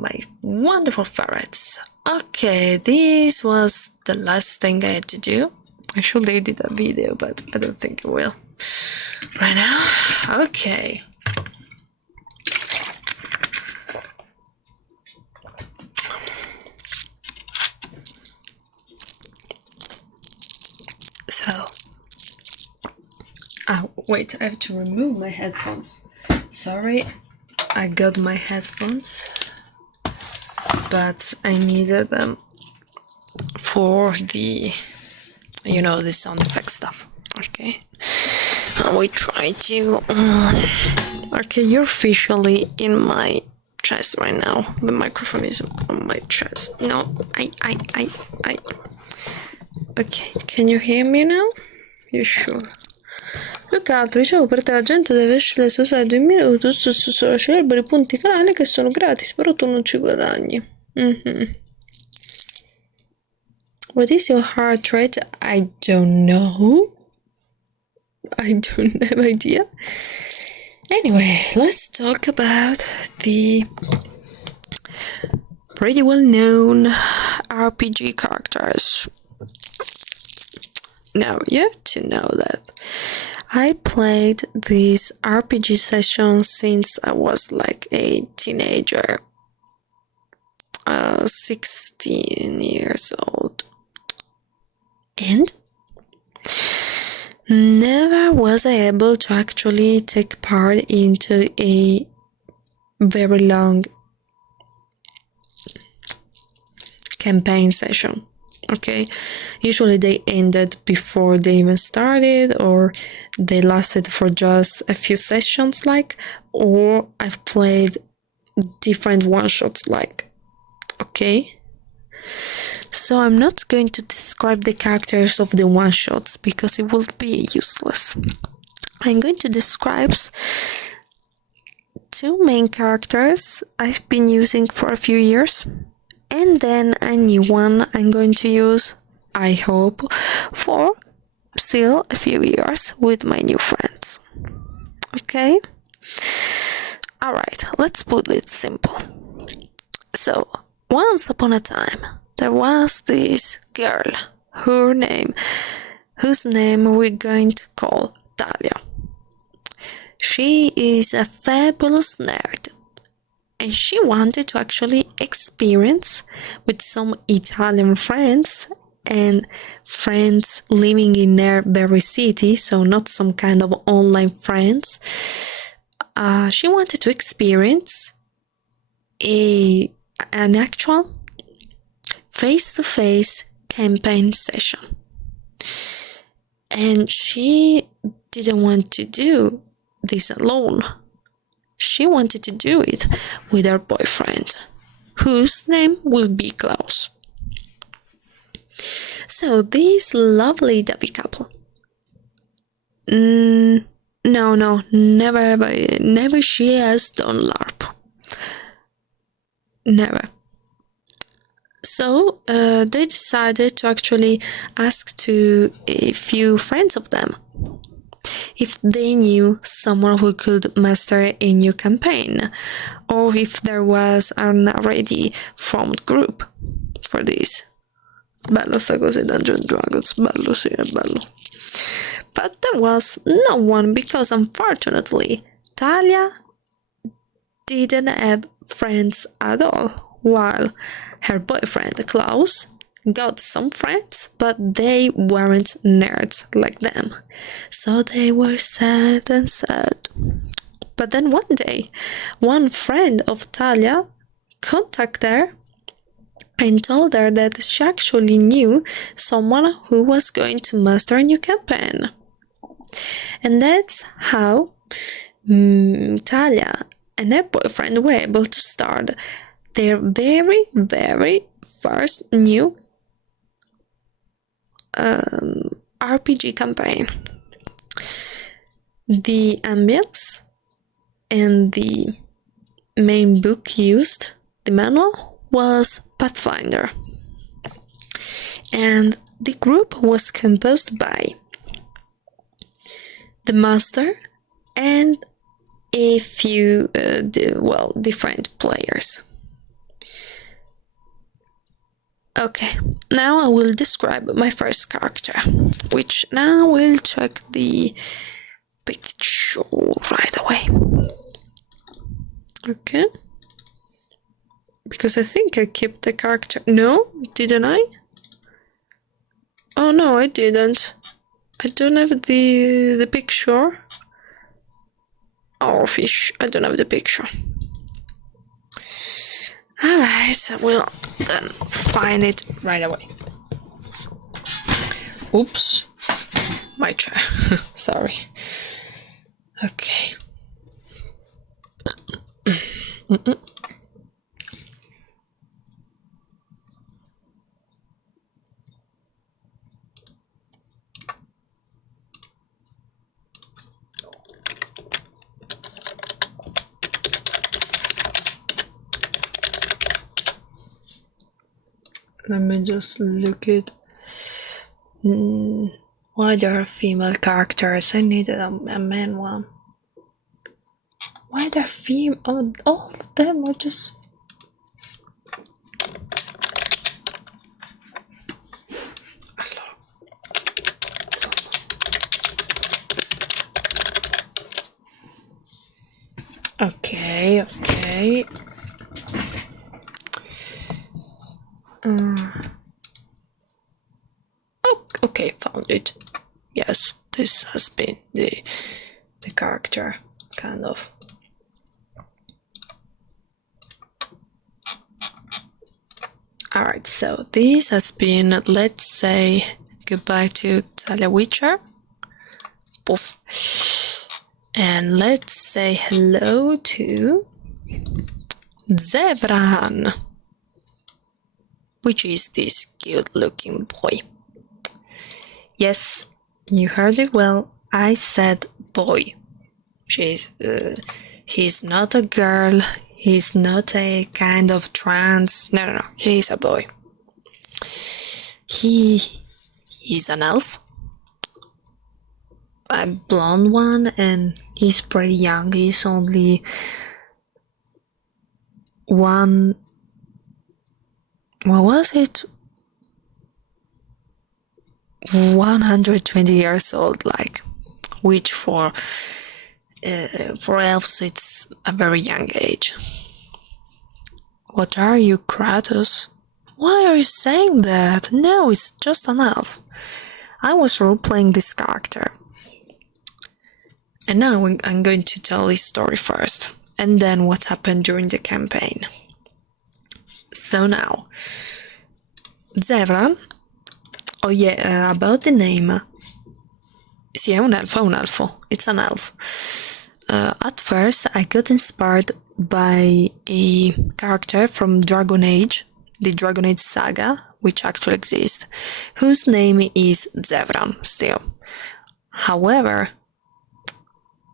My wonderful ferrets. Okay, this was the last thing I had to do. I should edit a video, but I don't think I will right now. Okay. So, oh wait, I have to remove my headphones. Sorry, I got my headphones, but I needed them for the, you know, the sound effect stuff. Okay, we try to. Okay, you're officially in my chest right now. The microphone is on my chest. No, I. Ok, can you hear me now? You sure? Più che altro, dicevo, per te la gente deve scegliere se usare 2000 o tu scegliere per i punti canale che sono gratis, però tu non ci guadagni. What is your heart rate? I don't know. I don't have idea. Anyway, let's talk about the pretty well-known RPG characters. Now, you have to know that I played this RPG session since I was like a teenager, 16 years old, and never was I able to actually take part into a very long campaign session. Okay, usually they ended before they even started, or they lasted for just a few sessions, like, or I've played different one-shots, like, okay. So I'm not going to describe the characters of the one-shots because it will be useless. I'm going to describe two main characters I've been using for a few years, and then a new one I'm going to use, I hope, for still a few years with my new friends. Okay? Alright, let's put it simple. So, once upon a time, there was this girl, whose name we're going to call Talia. She is a fabulous nerd, and she wanted to actually experience with some Italian friends and friends living in their very city, so not some kind of online friends. She wanted to experience an actual face-to-face campaign session, and she didn't want to do this alone. She wanted to do it with her boyfriend, whose name will be Klaus. So this lovely Debbie couple, never she has done LARP. Never. So they decided to actually ask to a few friends of them if they knew someone who could master a new campaign, or if there was an already formed group for this. Bello sta cosa di Dungeons & Dragons, bello, sì, è bello. But there was no one, because unfortunately Talia didn't have friends at all, while her boyfriend Klaus got some friends, but they weren't nerds like them, so they were sad and sad. But then one day, one friend of Talia contacted her and told her that she actually knew someone who was going to master a new campaign. And that's how Talia and her boyfriend were able to start their very, very first new RPG campaign. The ambience and the main book used, the manual, was Pathfinder. And the group was composed by the master and a few, different players. Okay, now I will describe my first character, which now we'll check the picture right away. Okay. Because I think I kept the character. No, didn't I? Oh no, I didn't. I don't have the picture. Oh, fish, I don't have the picture. Alright, we'll then find it right away. Oops. My chair. Sorry. Okay. Let me just look at why there are female characters. I needed a man one. Why there are female? Oh, all of them are just. Okay. Okay, found it. Yes, this has been the character, kind of. Alright, so this has been, let's say, goodbye to Taliatiuke. Poof. And let's say hello to Zevran, which is this cute looking boy. Yes, you heard it well. I said boy. He's not a girl. He's not a kind of trans. No. He's a boy. He's an elf. A blonde one, and he's pretty young. He's only 120 years old, like, which for elves it's a very young age. What are you, Kratos? Why are you saying that? No, it's just an elf. I was role-playing this character. And now I'm going to tell his story first, and then what happened during the campaign. So now, Zevran. Oh yeah, about the name. Sì, è un elfo. It's an elf. At first, I got inspired by a character from Dragon Age, the Dragon Age saga, which actually exists, whose name is Zevran still. However,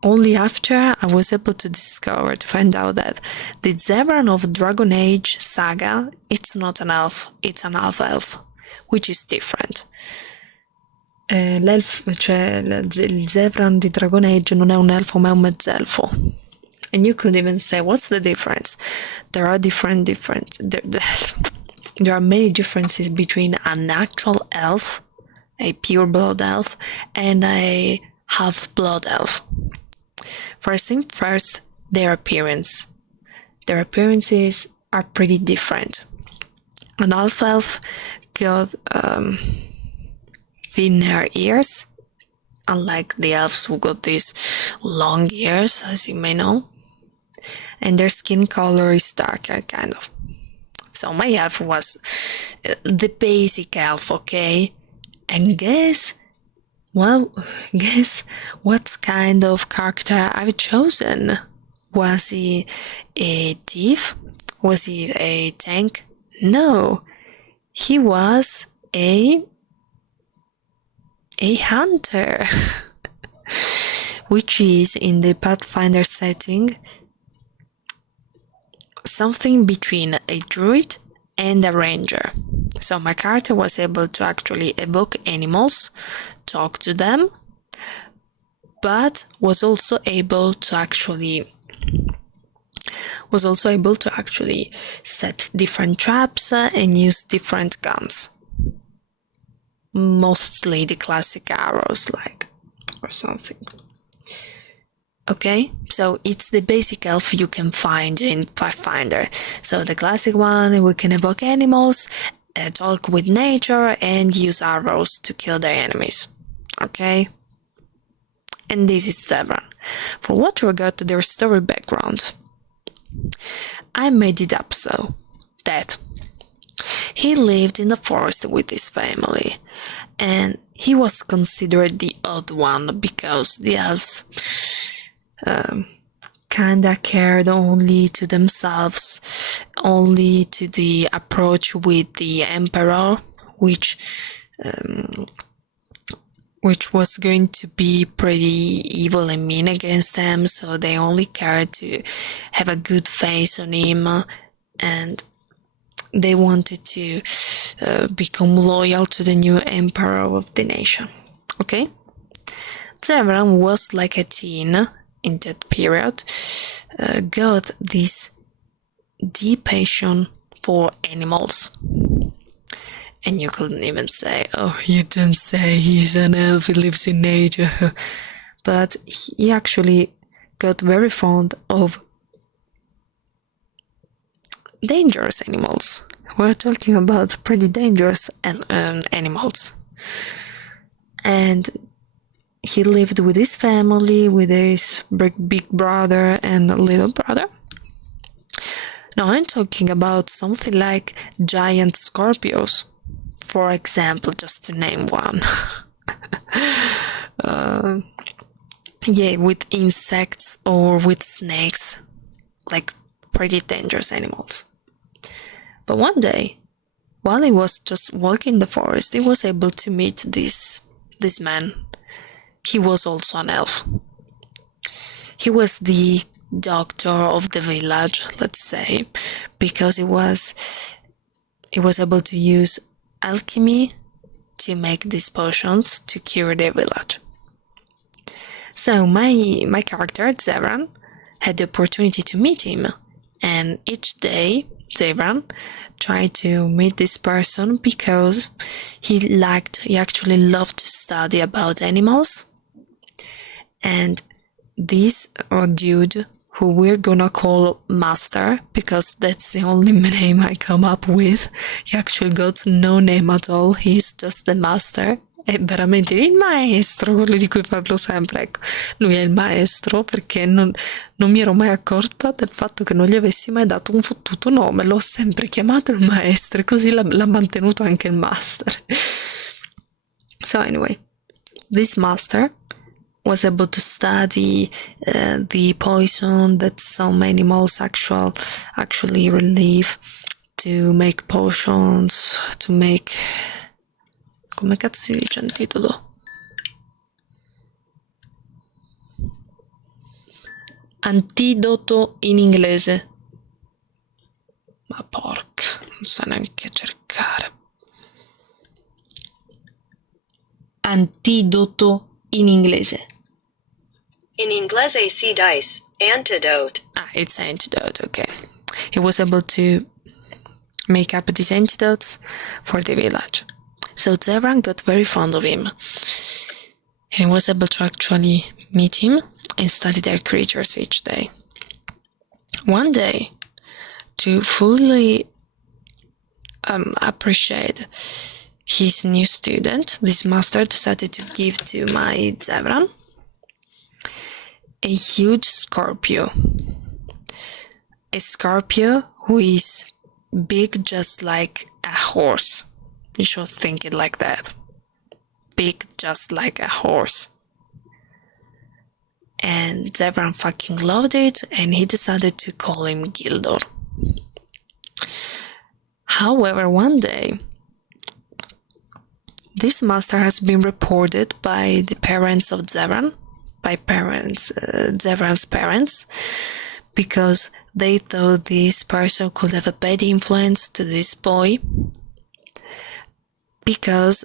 only after I was able to find out that the Zevran of Dragon Age saga, it's not an elf, it's an half-elf, which is different. Il Zevran di Dragon Age non è un elfo ma è un mezzelfo. And you could even say, what's the difference? There are there are many differences between an actual elf, a pure blood elf, and a half-blood elf. First thing first, their appearance. Their appearances are pretty different. An half-elf got thinner ears, unlike the elves who got these long ears, as you may know. And their skin color is darker, kind of. So my elf was the basic elf, okay? And guess Well, guess what kind of character I've chosen? Was he a thief? Was he a tank? No, he was a hunter, which is in the Pathfinder setting something between a druid and a ranger. So my character was able to actually evoke animals, talk to them, but was also able to actually set different traps and use different guns. Mostly the classic arrows, or something. Okay, so it's the basic elf you can find in Pathfinder. So the classic one, we can evoke animals, talk with nature, and use arrows to kill their enemies. Okay? And this is Zevran. For what regard to their story background, I made it up so that he lived in the forest with his family, and he was considered the odd one because the elves kinda cared only to themselves, only to the approach with the emperor, which was going to be pretty evil and mean against them, so they only cared to have a good face on him, and they wanted to become loyal to the new emperor of the nation. Okay? Zevran was like a teen in that period, got this deep passion for animals. And you couldn't even say, oh, you don't say he's an elf, he lives in nature. But he actually got very fond of dangerous animals. We're talking about pretty dangerous animals. And he lived with his family, with his big brother and little brother. Now I'm talking about something like giant scorpions, for example, just to name one. With insects or with snakes, like pretty dangerous animals. But one day, while he was just walking in the forest, he was able to meet this man. He was also an elf. He was the doctor of the village, let's say, because he was able to use alchemy to make these potions to cure the village. So my character, Zevran, had the opportunity to meet him, and each day Zevran tried to meet this person because he actually loved to study about animals. And this dude, who we're gonna call Master, because that's the only name I come up with, he actually got no name at all, he's just the Master. È veramente il maestro, quello di cui parlo sempre, ecco. Lui è il maestro perché non mi ero mai accorta del fatto che non gli avessi mai dato un fottuto nome, l'ho sempre chiamato il maestro e così l'ha mantenuto anche il master. So anyway, this master was able to study the poison that some animals actually relieve, to make potions, to make... Come cazzo si dice antidoto? Antidoto in inglese. Ma porca, non sa neanche cercare. Antidoto in inglese. In inglese si dice antidote. It's antidote, okay. He was able to make up these antidotes for the village. So Zevran got very fond of him, and he was able to actually meet him and study their creatures each day. One day, to fully appreciate his new student, this master decided to give to my Zevran a huge Scorpio. A Scorpio who is big just like a horse. You should think it like that. speak just like a horse. And Zevran fucking loved it, and he decided to call him Gildor. However, one day, this master has been reported by the parents of Zevran, Zevran's parents, because they thought this person could have a bad influence to this boy, because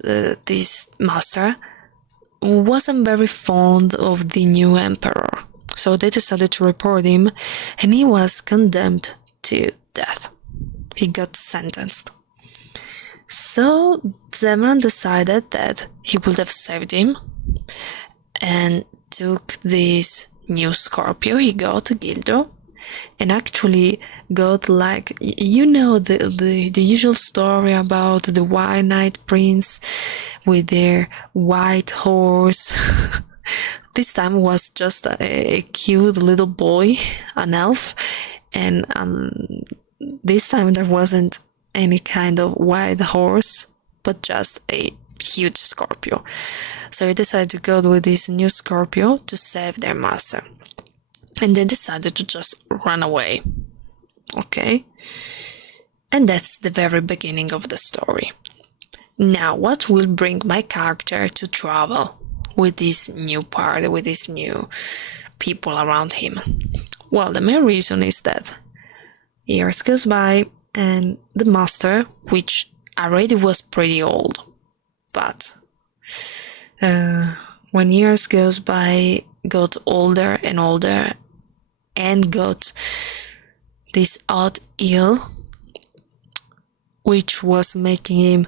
this master wasn't very fond of the new emperor. So they decided to report him, and he was condemned to death. He got sentenced. So Zevran decided that he would have saved him and took this new Scorpio he got, Gildo, and actually got, like, you know, the usual story about the white knight prince with their white horse. This time was just a cute little boy, an elf, and this time there wasn't any kind of white horse, but just a huge Scorpio. So he decided to go with this new Scorpio to save their master. And they decided to just run away. Okay? And that's the very beginning of the story. Now, what will bring my character to travel with this new party, with these new people around him? Well, the main reason is that years goes by, and the master, which already was pretty old, but when years goes by, got older and older, and got this odd ill, which was making him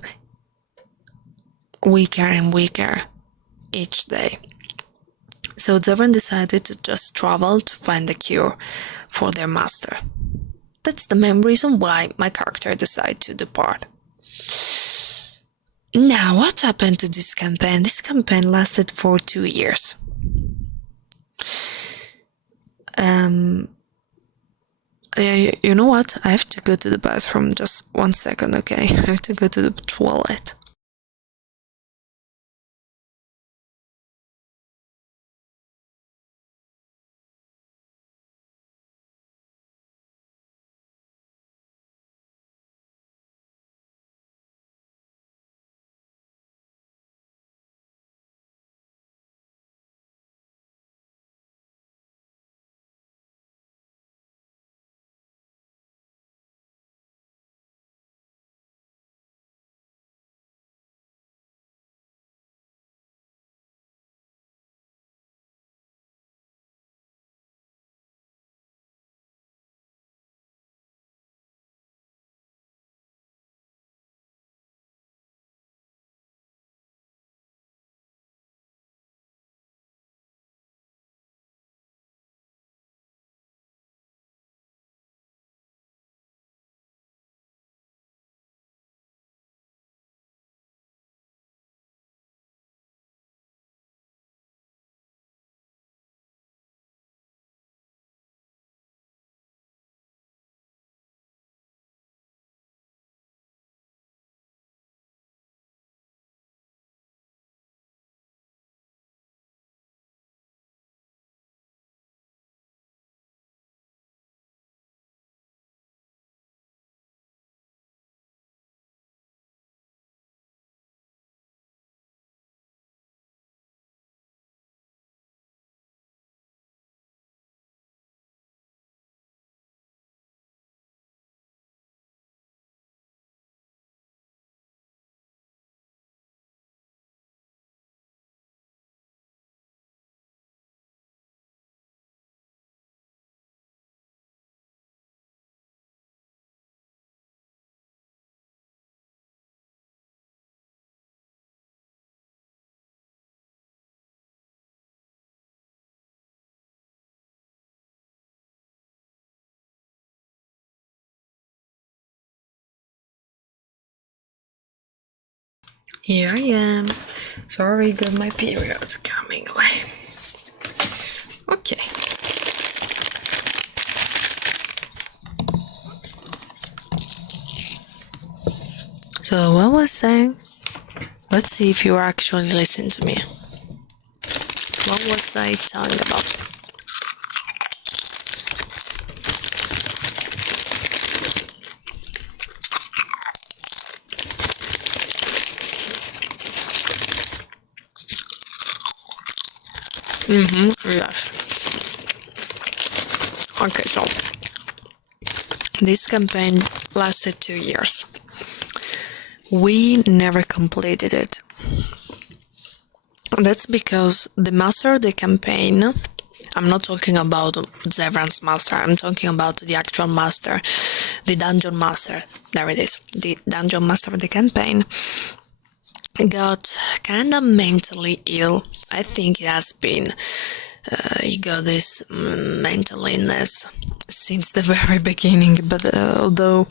weaker and weaker each day. So Zevran decided to just travel to find a cure for their master. That's the main reason why my character decided to depart. Now, what happened to this campaign? This campaign lasted for 2 years. You know what? I have to go to the bathroom. Just 1 second, okay? I have to go to the toilet. Here I am. Sorry, got my period coming away. Okay. So what was saying? Let's see if you actually listen to me. What was I talking about? Yes. Okay, so this campaign lasted 2 years. We never completed it. That's because the master of the campaign, I'm not talking about Zevran's master, I'm talking about the actual master, the dungeon master, there it is, the dungeon master of the campaign, got kinda mentally ill. I think he got this mental illness since the very beginning, but although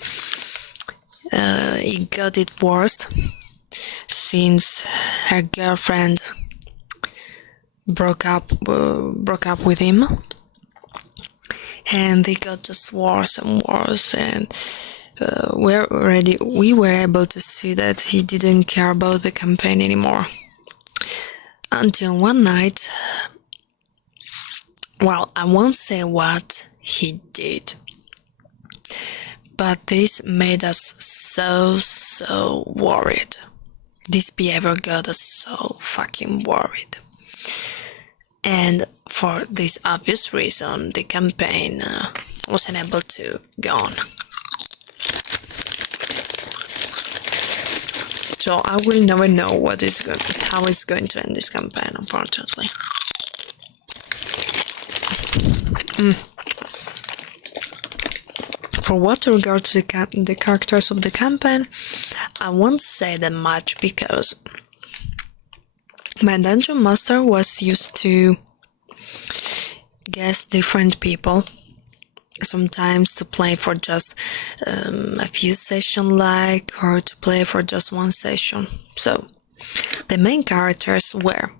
he got it worse since her girlfriend broke up with him, and they got just worse and worse, and we were able to see that he didn't care about the campaign anymore. Until one night, well, I won't say what he did, but this made us so worried. This behavior got us so fucking worried. And for this obvious reason, the campaign wasn't able to go on. So I will never know how it's going to end this campaign, unfortunately. For what regards to the characters of the campaign, I won't say that much because my dungeon master was used to guess different people, sometimes to play for just a few sessions or to play for just one session. So the main characters were,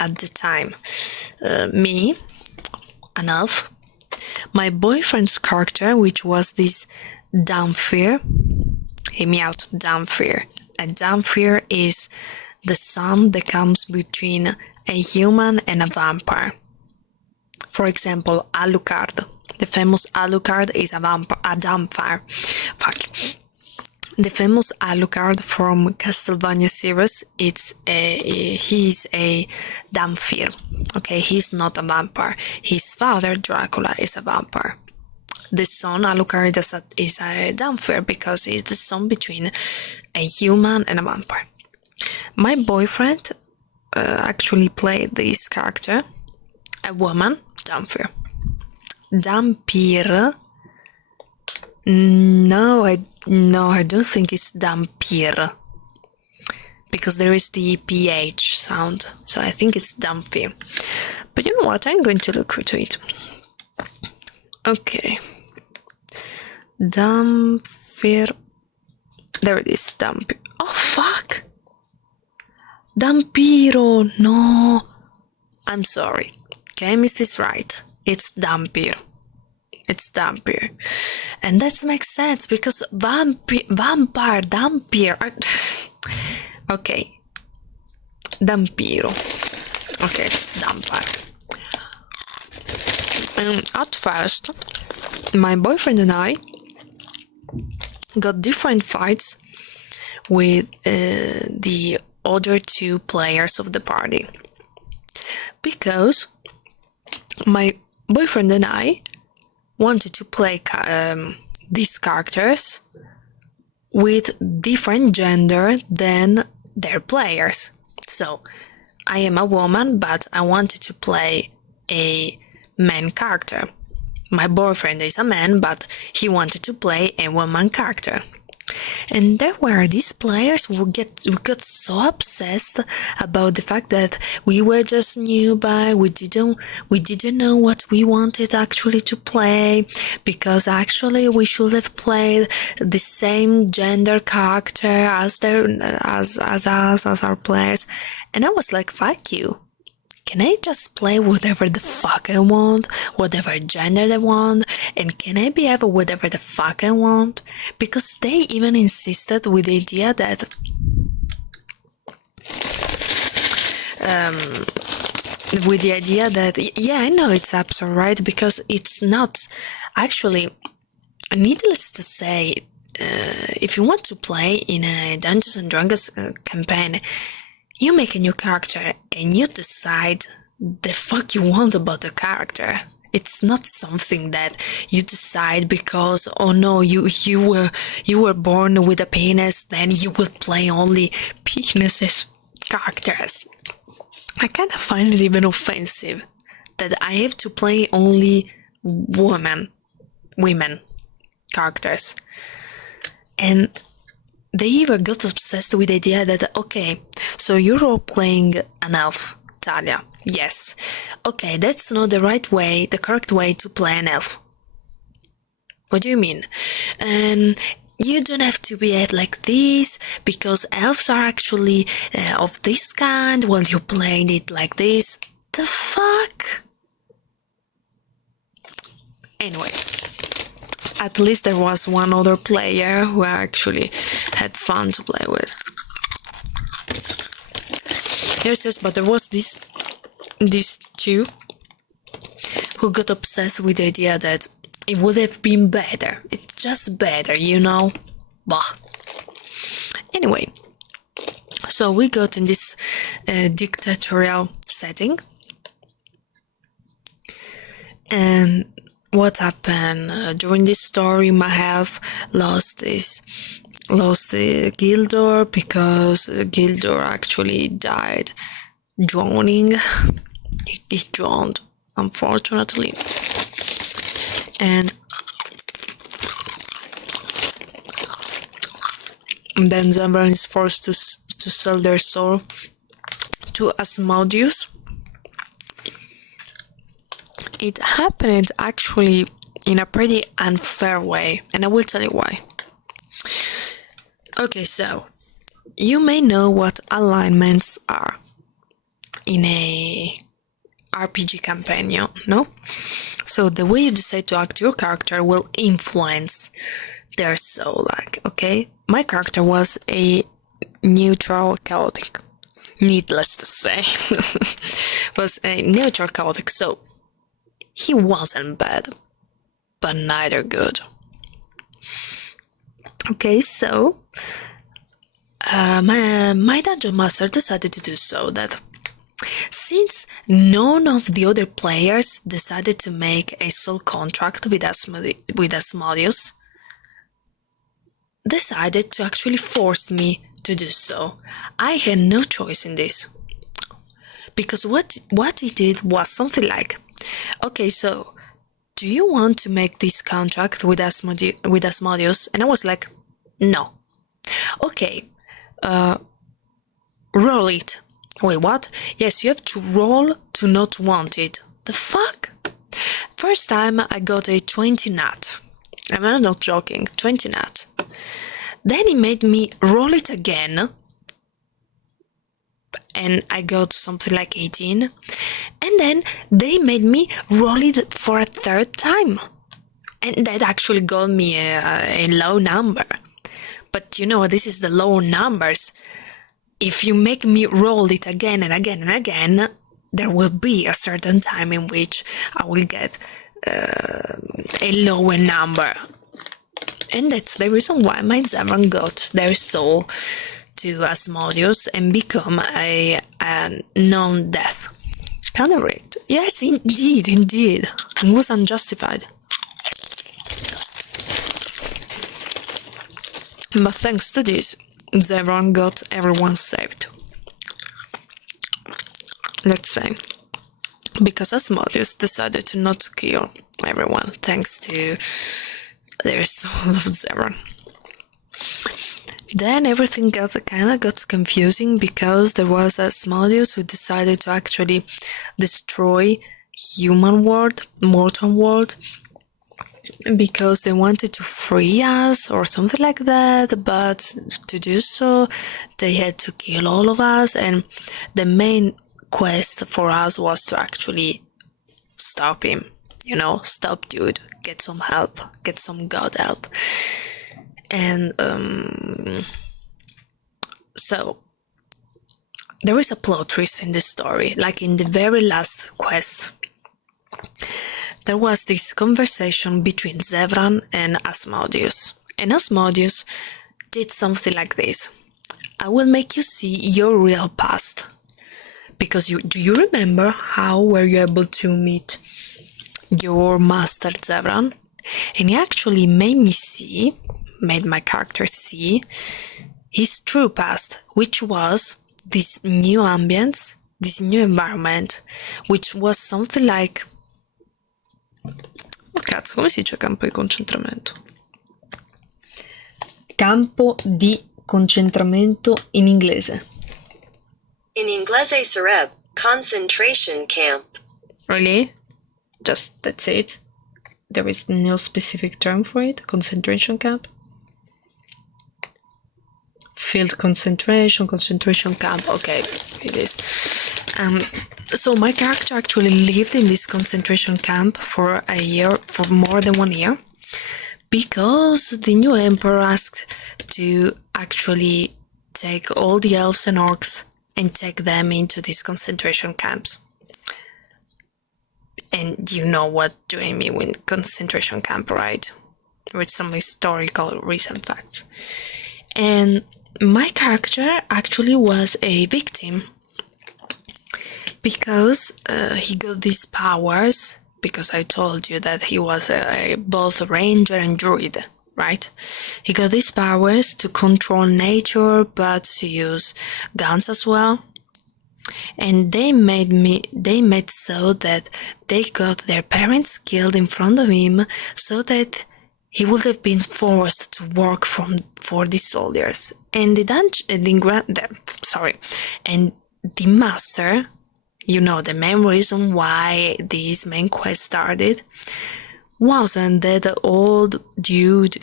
at the time, me, an elf, my boyfriend's character, which was this Damphir. Hear me out, Damphir. A Damphir is the sum that comes between a human and a vampire. For example, Alucard. The famous Alucard is a Damphire. Fuck. The famous Alucard from Castlevania series, he's a Damphir. Okay, he's not a vampire. His father, Dracula, is a vampire. The son, Alucard, is a Damphir because he's the son between a human and a vampire. My boyfriend actually played this character, a woman, Damphir. Dhampir. No, I don't think it's Dhampir, because there is the PH sound, so I think it's Dhampir. But you know what? I'm going to look into it. Okay. Dhampir. There it is, Dhampir. Oh, fuck! Dhampiro, no! I'm sorry. Okay, I missed this right. It's Dhampir. It's Dhampir. And that makes sense because vampire, Dhampir. Okay. Dhampiro. Okay, it's Dhampir. At first, my boyfriend and I got different fights with the other two players of the party, because my boyfriend and I wanted to play these characters with different gender than their players. So I am a woman, but I wanted to play a man character. My boyfriend is a man, but he wanted to play a woman character. And there were these players who got so obsessed about the fact that we were just newbie, we didn't know what we wanted actually to play, because actually we should have played the same gender character as our players. And I was like, fuck you. Can I just play whatever the fuck I want, whatever gender I want, and can I behave whatever the fuck I want? Because they even insisted with the idea that with the idea that, yeah, I know it's absurd, right? Because it's not actually, needless to say, if you want to play in a Dungeons and Dragons campaign, you make a new character and you decide the fuck you want about the character. It's not something that you decide because, oh no, you were born with a penis, then you will play only penises characters. I kind of find it even offensive that I have to play only women characters. And they even got obsessed with the idea that, okay, so you're all playing an elf, Talia. Yes. Okay, that's not the right way, the correct way to play an elf. What do you mean? You don't have to be like this, because elves are actually of this kind, while you played it like this. The fuck? Anyway, at least there was one other player who actually had fun to play with. Here it says, but there was these two who got obsessed with the idea that it would have been better. It's just better, you know? Bah. Anyway, so we got in this dictatorial setting. And what happened? During this story, my half lost Gildor, because Gildor actually died drowning. He drowned, unfortunately. And then Zebran is forced to sell their soul to Asmodeus. It happened actually in a pretty unfair way, and I will tell you why. Okay, so you may know what alignments are in a RPG campaign, no? So the way you decide to act your character will influence their soul, okay? My character was a neutral chaotic. Needless to say, was a neutral chaotic, so he wasn't bad, but neither good. Okay, so my dungeon master decided to do so that since none of the other players decided to make a soul contract with Asmodeus, decided to actually force me to do so. I had no choice in this. Because what he did was something like, okay, so do you want to make this contract with Asmodeus? And I was like, no. Okay, roll it. Wait, what? Yes, you have to roll to not want it. The fuck? First time I got a 20 nat. I'm not joking, 20 nat. Then he made me roll it again, and I got something like 18. And then they made me roll it for a third time. And that actually got me a low number. But you know, this is the low numbers. If you make me roll it again and again and again, there will be a certain time in which I will get a lower number. And that's the reason why my Zemran got their soul to Asmodeus and become a non-death candidate. Yes, indeed. It was unjustified. But thanks to this, Zevran got everyone saved. Let's say. Because Asmodeus decided to not kill everyone, thanks to their soul of Zevran. Then everything got confusing, because there was Asmodeus who decided to actually destroy human world, mortal world, because they wanted to free us or something like that, but to do so they had to kill all of us, and the main quest for us was to actually stop him. You know, stop dude, get some help, get some god help. And so there is a plot twist in this story. Like in the very last quest, there was this conversation between Zevran and Asmodeus. And Asmodeus did something like this. I will make you see your real past. Because do you remember how were you able to meet your master Zevran? And he actually made my character see his true past, which was this new ambience, this new environment, which was something like... Oh cazzo, come si dice campo di concentramento? Campo di concentramento in inglese. In inglese sarebbe concentration camp. Really? Just that's it? There is no specific term for it? Concentration camp? Field concentration camp. Okay, it is. So my character actually lived in this concentration camp for a year, for more than 1 year, because the new emperor asked to actually take all the elves and orcs and take them into these concentration camps. And you know what do I mean with concentration camp, right? With some historical recent facts. And my character actually was a victim because he got these powers, because I told you that he was both a ranger and druid, right? He got these powers to control nature, but to use guns as well. And they made so that they got their parents killed in front of him, so that he would have been forced to work for the soldiers. And the master, you know, the main reason why this main quest started wasn't that the old dude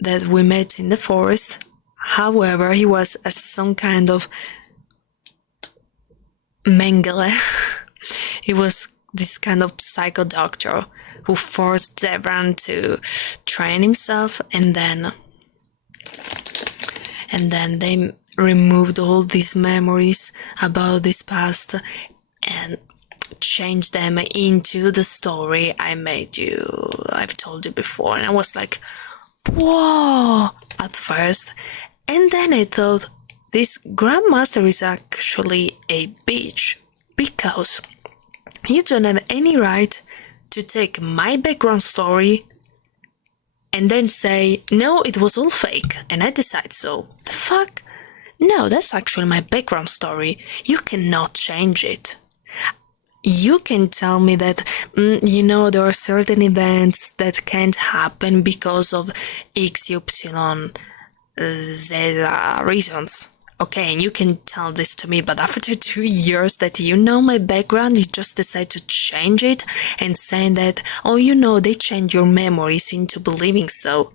that we met in the forest. However, he was some kind of Mengele. He was this kind of psycho doctor who forced Zevran to train himself, and then they removed all these memories about this past and changed them into the story I've told you before. And I was like, whoa, at first. And then I thought, this Grandmaster is actually a bitch, because you don't have any right to take my background story and then say, no, it was all fake, and I decide so. The fuck? No, that's actually my background story. You cannot change it. You can tell me that, there are certain events that can't happen because of X, Y, Z reasons. Okay, and you can tell this to me, but after 2 years that you know my background, you just decide to change it and saying that, they change your memories into believing so.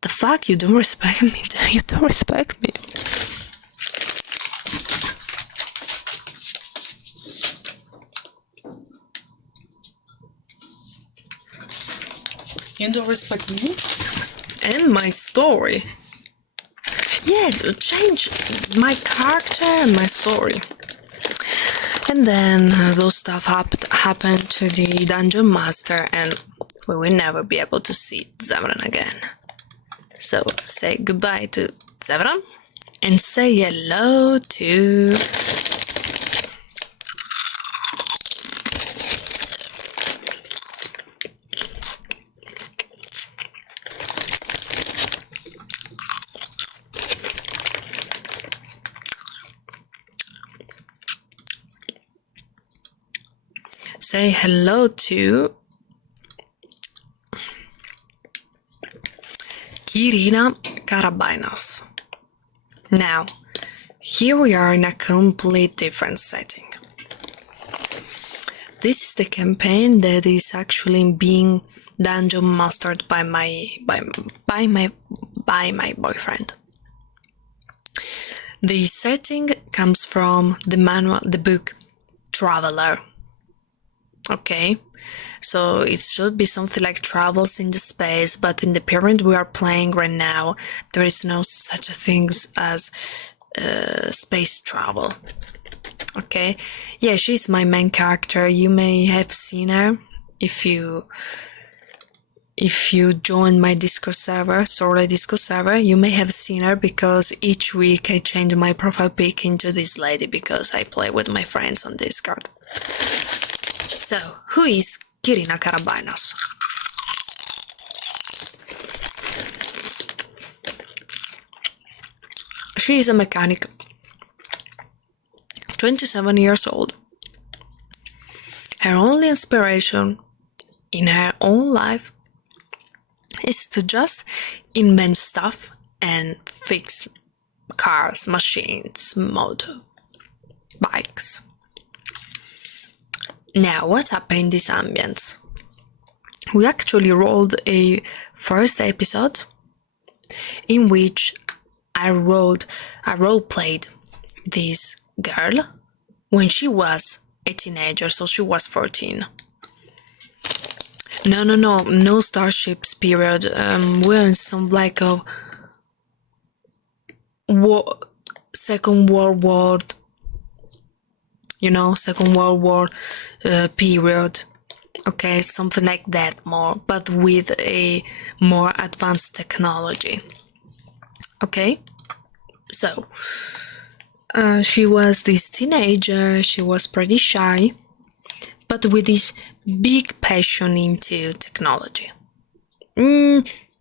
The fuck? You don't respect me? You don't respect me. You don't respect me? And my story. Yeah, change my character and my story. And then those stuff happened to the dungeon master, and we will never be able to see Zevran again. So say goodbye to Zevran and say hello to... Say hello to Kirina Karabainas. Now, here we are in a complete different setting. This is the campaign that is actually being dungeon mastered by my boyfriend. The setting comes from the book Traveler. Okay, So it should be something like travels in the space, but in the period we are playing right now, there is no such a thing as space travel. Okay, yeah, she's my main character. You may have seen her if you join my Discord server, Sorry Discord server. You may have seen her because each week I change my profile pic into this lady because I play with my friends on Discord. So, who is Kirina Carabanos? She is a mechanic, 27 years old. Her only inspiration in her own life is to just invent stuff and fix cars, machines, bikes. Now, what happened in this ambience? We actually rolled a first episode in which I role played this girl when she was a teenager, so she was 14. No starships period. We're in some like a Second World War, Second World War period. Okay, something like that more, but with a more advanced technology. Okay, so she was this teenager, she was pretty shy, but with this big passion into technology.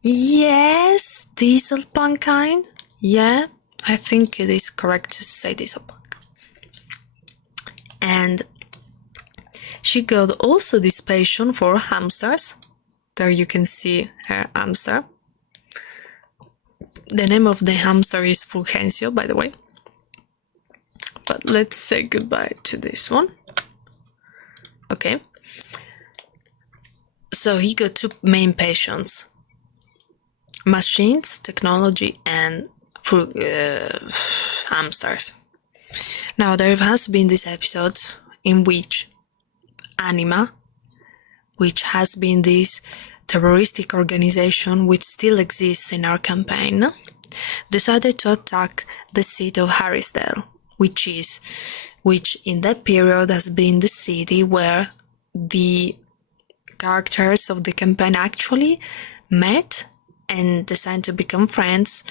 Yes, diesel punk kind. Yeah, I think it is correct to say diesel punk. And she got also this passion for hamsters. There you can see her hamster. The name of the hamster is Fulgencio, by the way. But let's say goodbye to this one. Okay. So he got two main passions: machines, technology, and hamsters. Now there has been this episode in which Anima, which has been this terroristic organization which still exists in our campaign, decided to attack the city of Harrisdale, which in that period has been the city where the characters of the campaign actually met and decided to become friends,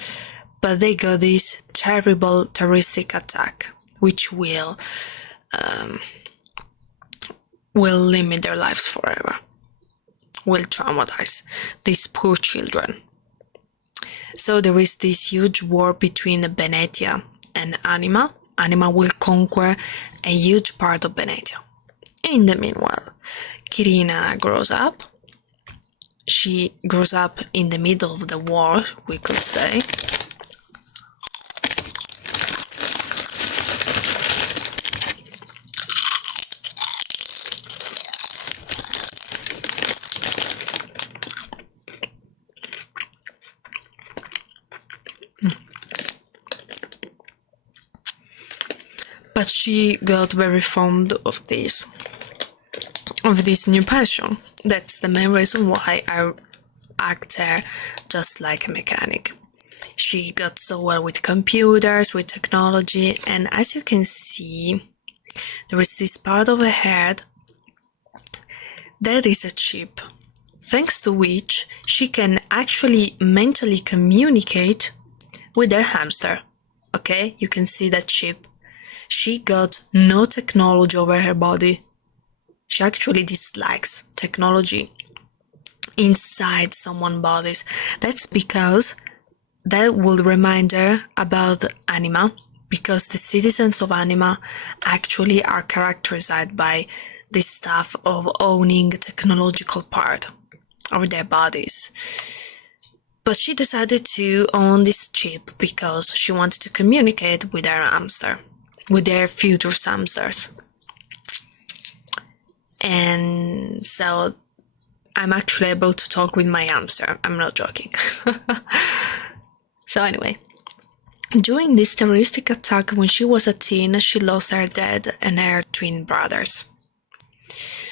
but they got this terrible terroristic attack which will limit their lives forever, will traumatize these poor children. So there is this huge war between Venetia and Anima. Anima will conquer a huge part of Venetia. In the meanwhile, Kirina grows up. She grows up in the middle of the war, we could say. But she got very fond of this new passion. That's the main reason why I act her just like a mechanic. She got so well with computers, with technology, and as you can see, there is this part of her head that is a chip, thanks to which she can actually mentally communicate with her hamster. Okay, you can see that chip. She got no technology over her body. She actually dislikes technology inside someone's bodies. That's because that will remind her about Anima, because the citizens of Anima actually are characterized by this stuff of owning a technological part of their bodies. But she decided to own this chip because she wanted to communicate with her hamster, with their future hamsters. And so I'm actually able to talk with my hamster. I'm not joking. So anyway, during this terroristic attack when she was a teen, she lost her dad and her twin brothers.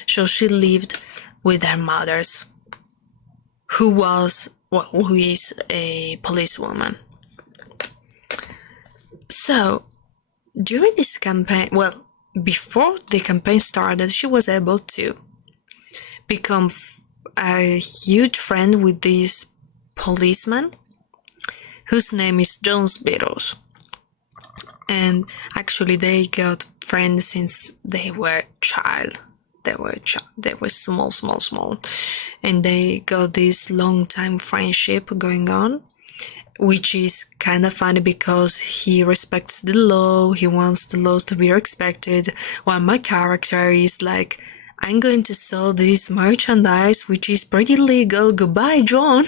So she lived with her mother's, who is a policewoman. So during this campaign, before the campaign started, she was able to become a huge friend with this policeman whose name is Jones Beatles. And actually they got friends since they were child. They were small, and they got this long time friendship going on, which is kind of funny because he respects the law. He wants the laws to be respected, while my character is like, I'm going to sell this merchandise, which is pretty legal. Goodbye, John.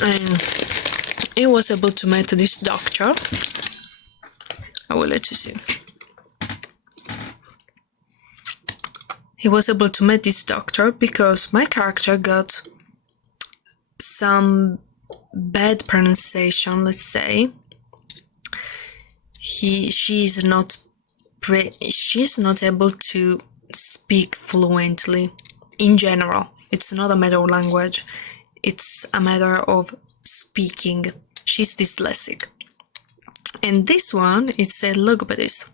And he was able to meet this doctor. I will let you see. He was able to meet this doctor because my character got some bad pronunciation, let's say. She's not able to speak fluently in general. It's not a matter of language, it's a matter of speaking. She's dyslexic. And this one, it's a logopedist,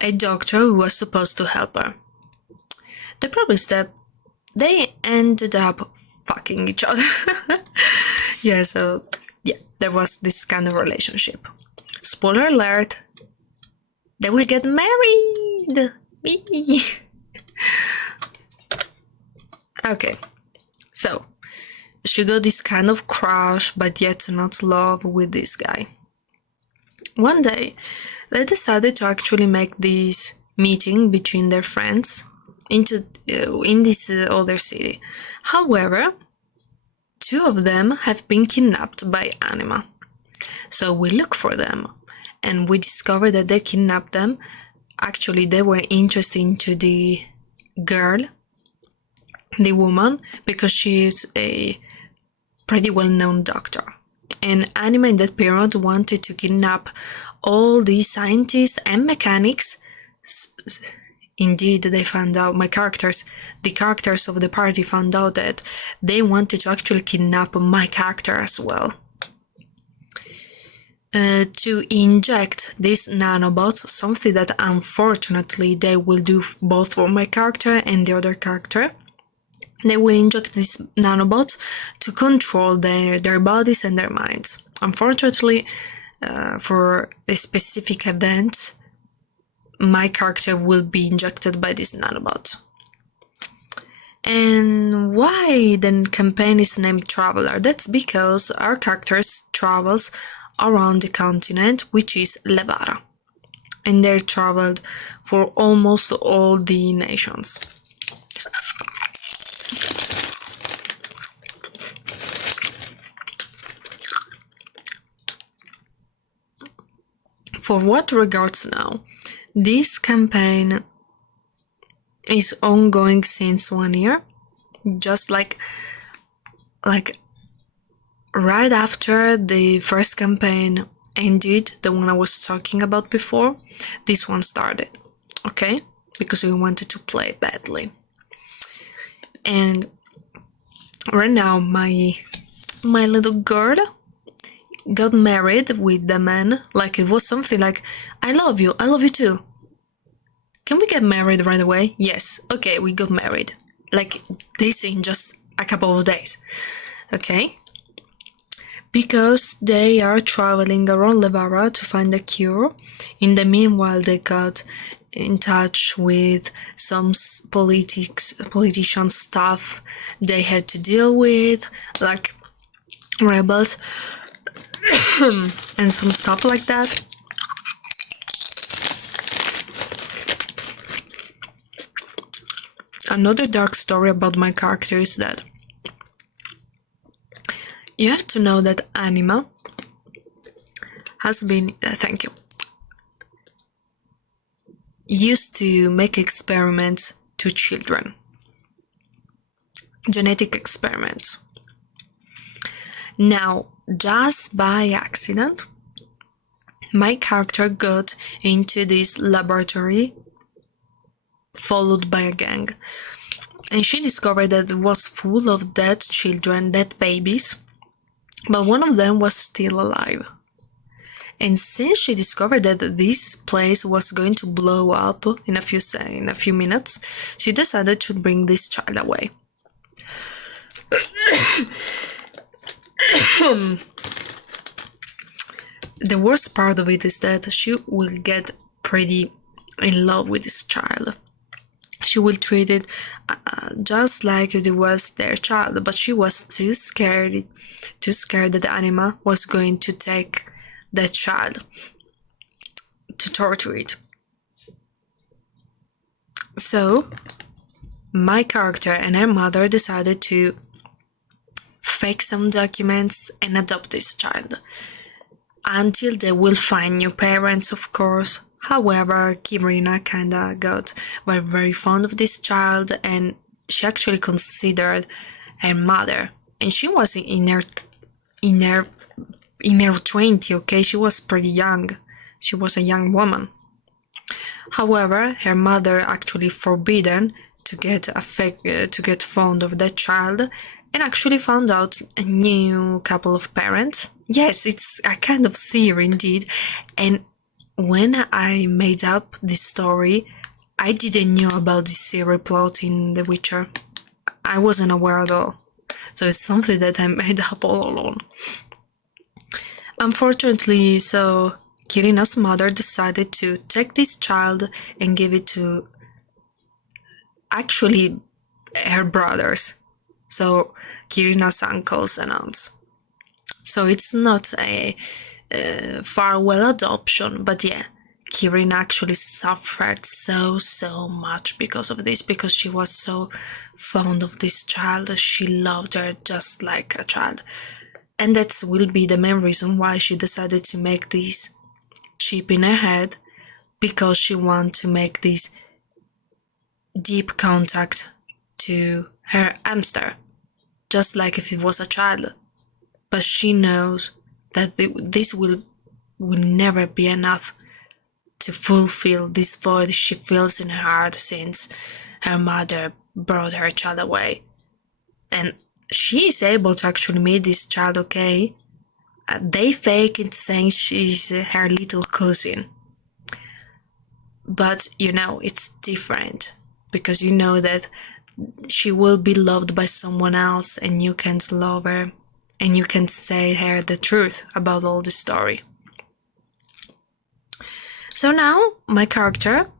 a doctor who was supposed to help her. The problem is that they ended up fucking each other. There was this kind of relationship. Spoiler alert, they will get married. Okay, so she got this kind of crush, but yet not love with this guy. One day, they decided to actually make this meeting between their friends in this other city. However, two of them have been kidnapped by Anima. So we look for them, and we discover that they kidnapped them. Actually, they were interested into the girl, the woman, because she is a pretty well-known doctor. And Anima in that period wanted to kidnap all the scientists and mechanics. Indeed, they found out, the characters of the party found out that they wanted to actually kidnap my character as well. To inject this nanobot, something that unfortunately they will do both for my character and the other character. They will inject these nanobots to control their bodies and their minds. Unfortunately, for a specific event, my character will be injected by this nanobot. And why the campaign is named Traveler? That's because our characters travels around the continent, which is Levara. And they traveled for almost all the nations. For what regards now, this campaign is ongoing since 1 year, just like right after the first campaign ended, the one I was talking about before, this one started, okay? Because we wanted to play badly. And right now, my little girl got married with the man. Like, it was something like, I love you too. Can we get married right away? Yes. Okay, we got married. Like, this in just a couple of days. Okay? Because they are traveling around Levara to find a cure. In the meanwhile, they got in touch with some politician stuff they had to deal with, like rebels and some stuff like that. Another dark story about my character is that you have to know that Anima has been, used to make experiments to children. genetic experiments. Now, just by accident, my character got into this laboratory followed by a gang, and she discovered that it was full of dead children, dead babies, but one of them was still alive. And since she discovered that this place was going to blow up in a few minutes, she decided to bring this child away. The worst part of it is that she will get pretty in love with this child. She will treat it just like it was their child, but she was too scared that Anima was going to take that child to torture it. So my character and her mother decided to fake some documents and adopt this child until they will find new parents, of course. However, Kirina kinda got very fond of this child, and she actually considered her mother, and she was in her 20, okay? She was pretty young. She was a young woman. However, her mother actually forbidden to get fond of that child, and actually found out a new couple of parents. Yes, it's a kind of seer indeed. And when I made up this story, I didn't know about this series plot in The Witcher. I wasn't aware at all. So it's something that I made up all alone. Unfortunately, so Kirina's mother decided to take this child and give it to actually her brothers. So Kirina's uncles and aunts. So it's not a farewell adoption, but yeah, Kirina actually suffered so much because of this, because she was so fond of this child. She loved her just like a child, and that will be the main reason why she decided to make this chip in her head, because she wants to make this deep contact to her hamster, just like if it was a child. But she knows that this will never be enough to fulfill this void she feels in her heart since her mother brought her child away. And she is able to actually meet this child, okay? They fake it saying she's her little cousin. But you know, it's different, because you know that she will be loved by someone else, and you can't love her, and you can say her the truth about all the story. So now my character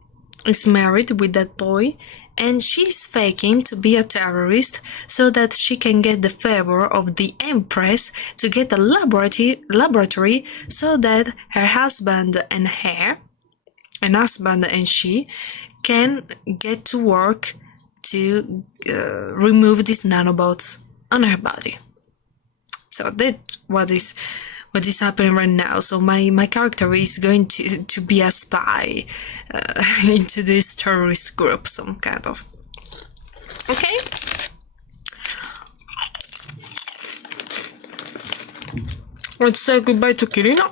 is married with that boy, and she's faking to be a terrorist so that she can get the favor of the Empress to get a laboratory so that her husband and she can get to work to remove these nanobots on her body. So that's what is happening right now. So my character is going to be a spy into this terrorist group, some kind of. Okay. Let's say goodbye to Kirina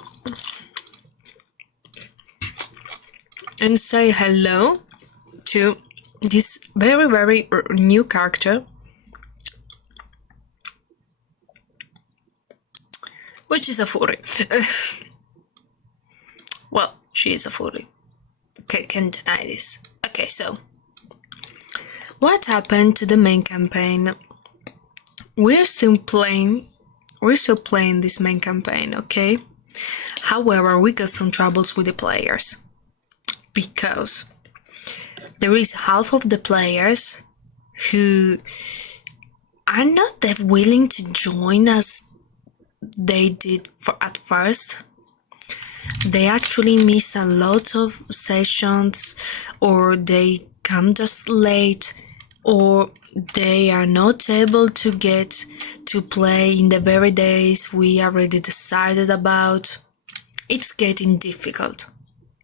and say hello to this very new character, which is a furry. Well, she is a furry. Can't deny this. Okay, so what happened to the main campaign? We're still playing this main campaign, okay? However, we got some troubles with the players, because there is half of the players who are not that willing to join us they did at first. They actually miss a lot of sessions, or they come just late, or they are not able to get to play in the very days we already decided about. It's getting difficult.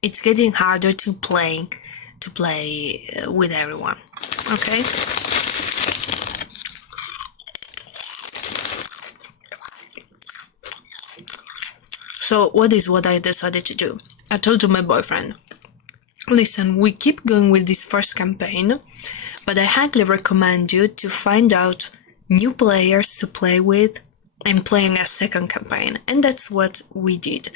It's getting harder to play with everyone. Okay? So what I decided to do? I told my boyfriend, listen, we keep going with this first campaign, but I highly recommend you to find out new players to play with and playing a second campaign. And that's what we did.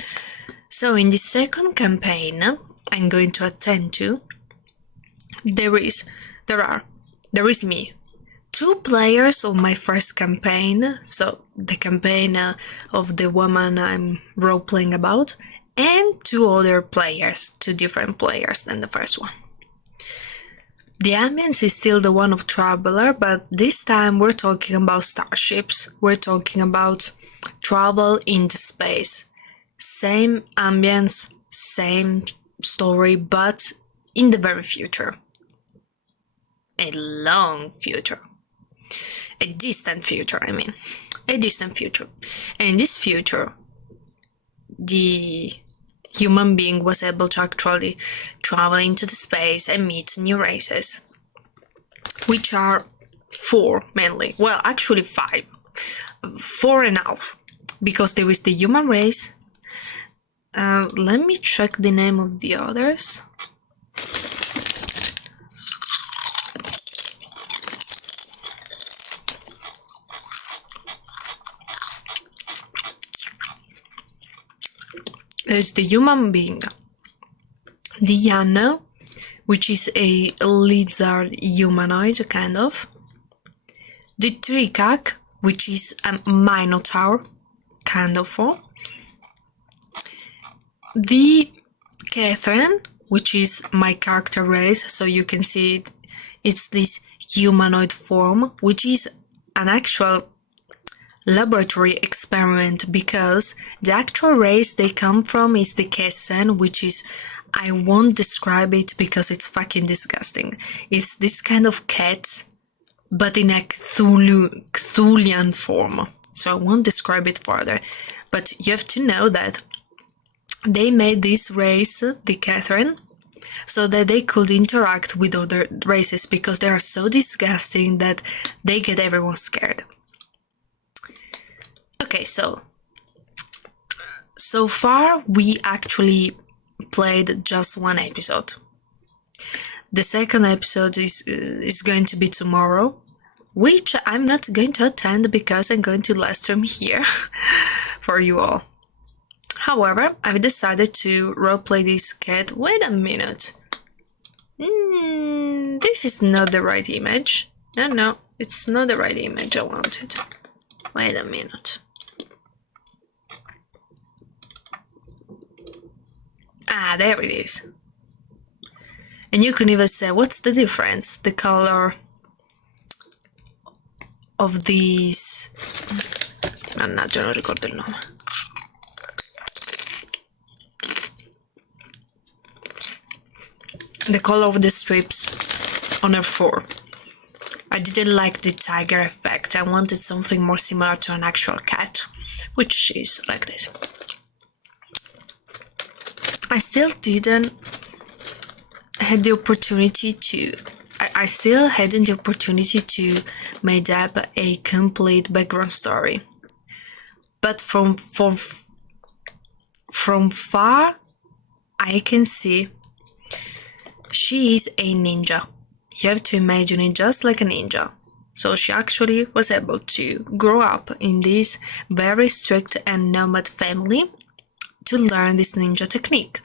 So in the second campaign I'm going to attend to, there is me, 2 players of my first campaign, so the campaign of the woman I'm role-playing about, and 2 other players, 2 different players than the first one. The ambience is still the one of Traveler, but this time we're talking about starships, we're talking about travel into space. Same ambience, same story, but in the very future. A long future. A distant future, I mean. A distant future. And in this future, the human being was able to actually travel into the space and meet new races, which are 4 mainly. Well, actually 5. 4.5, because there is the human race. Let me check the name of the others. There's the human being, the Yana, which is a lizard humanoid, kind of. The Trikak, which is a minotaur, kind of. The Catherine, which is my character race, so you can see it's this humanoid form, which is an actual laboratory experiment, because the actual race they come from is the Kessen, which is, I won't describe it because it's fucking disgusting. It's this kind of cat, but in a Cthulian form, so I won't describe it further. But you have to know that they made this race, the Catherine, so that they could interact with other races, because they are so disgusting that they get everyone scared. Okay, so far we actually played just 1 episode. The second episode is going to be tomorrow, which I'm not going to attend because I'm going to livestream here for you all. However, I've decided to roleplay this cat. Wait a minute. This is not the right image. No, it's not the right image I wanted. Wait a minute. Ah, there it is. And you can even say, what's the difference? The color of these... Mannaggia, non ricordo il nome. The color of the strips on her fur. I didn't like the tiger effect. I wanted something more similar to an actual cat, which is like this. I still didn't had the opportunity to... I still hadn't the opportunity to make up a complete background story. But from far, I can see she is a ninja. You have to imagine it just like a ninja. So she actually was able to grow up in this very strict and nomad family to learn this ninja technique,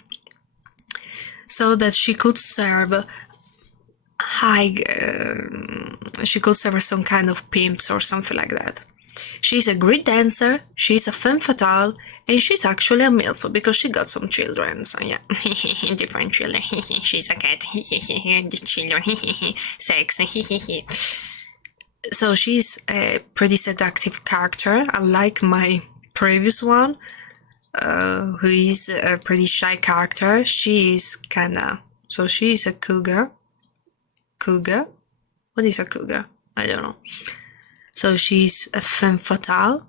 so that she could serve some kind of pimps or something like that. She's a great dancer, she's a femme fatale, and she's actually a MILF because she got some children, so yeah, different children, she's a cat, children, sex, so she's a pretty seductive character, unlike my previous one, who is a pretty shy character. She's she's a cougar. What is a cougar? I don't know. So she's a femme fatale.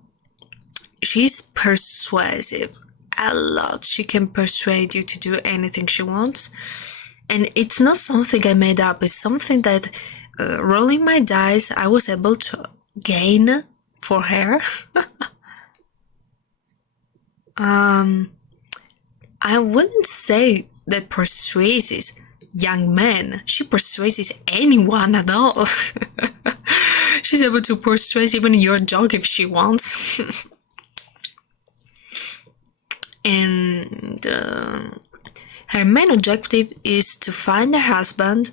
She's persuasive a lot. She can persuade you to do anything she wants. And it's not something I made up. It's something that, rolling my dice, I was able to gain for her. I wouldn't say that persuades young men. She persuades anyone at all. She's able to persuade even your dog if she wants. And her main objective is to find her husband,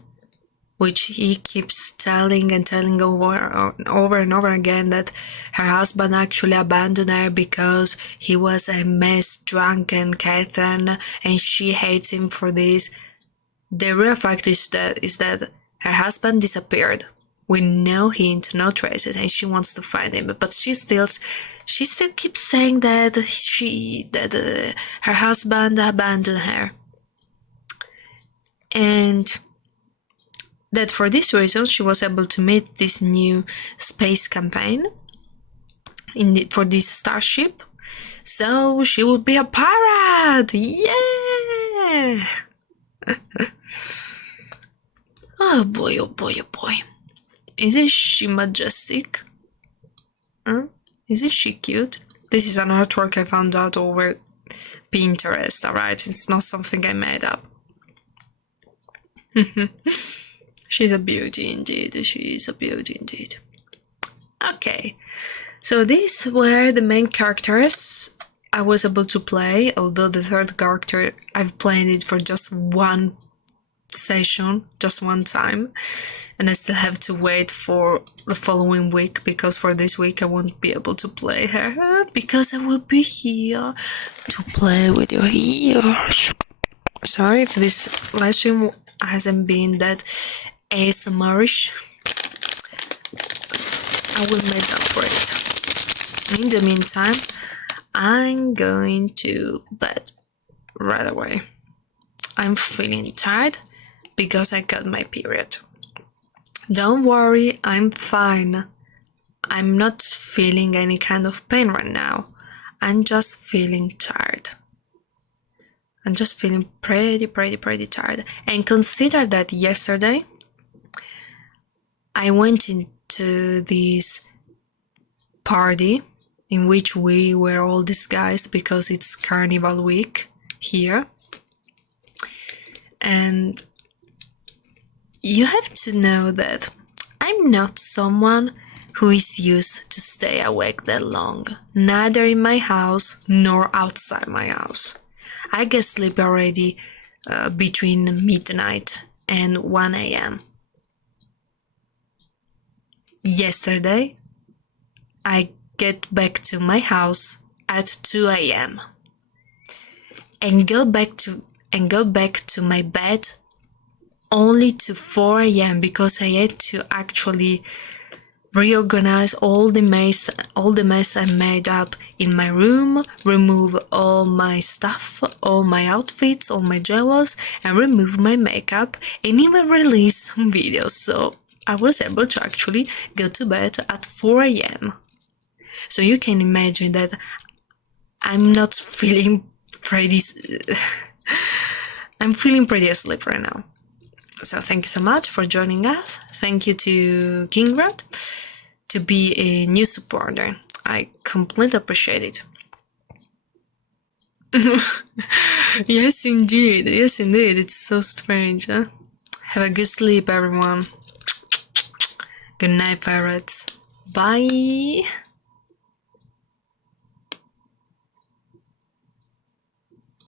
which he keeps telling over and over again that her husband actually abandoned her because he was a mess, drunken Catherine, and she hates him for this. The real fact is that her husband disappeared with no hint, no traces, and she wants to find him. But she still keeps saying that her husband abandoned her, and that for this reason she was able to meet this new space campaign for this starship, so she would be a pirate. Yeah. Oh boy, oh boy, oh boy. Isn't she majestic? Huh? Isn't she cute? This is an artwork I found out over Pinterest, alright? It's not something I made up. She's a beauty indeed. She is a beauty indeed. Okay, so these were the main characters I was able to play, although the third character, I've played it for just one session, just one time, and I still have to wait for the following week, because for this week I won't be able to play her, because I will be here to play with your ears. Sorry if this live stream hasn't been that ASMR-ish. I will make up for it. In the meantime, I'm going to bed right away. I'm feeling tired because I got my period. Don't worry, I'm fine. I'm not feeling any kind of pain right now. I'm just feeling tired. I'm just feeling pretty tired. And consider that yesterday I went into this party in which we were all disguised because it's Carnival week here. And you have to know that I'm not someone who is used to stay awake that long, neither in my house nor outside my house. I get sleep already between midnight and 1 a.m. Yesterday, I get back to my house at 2 a.m. and go back to my bed only to 4 a.m. because I had to actually reorganize all the mess I made up in my room, remove all my stuff, all my outfits, all my jewels, and remove my makeup, and even release some videos. So I was able to actually go to bed at 4 a.m. So you can imagine that I'm not feeling pretty... I'm feeling pretty asleep right now. So thank you so much for joining us. Thank you to Kingrad to be a new supporter. I completely appreciate it. Yes, indeed. Yes, indeed. It's so strange, huh? Have a good sleep, everyone. Good night, ferrets. Bye.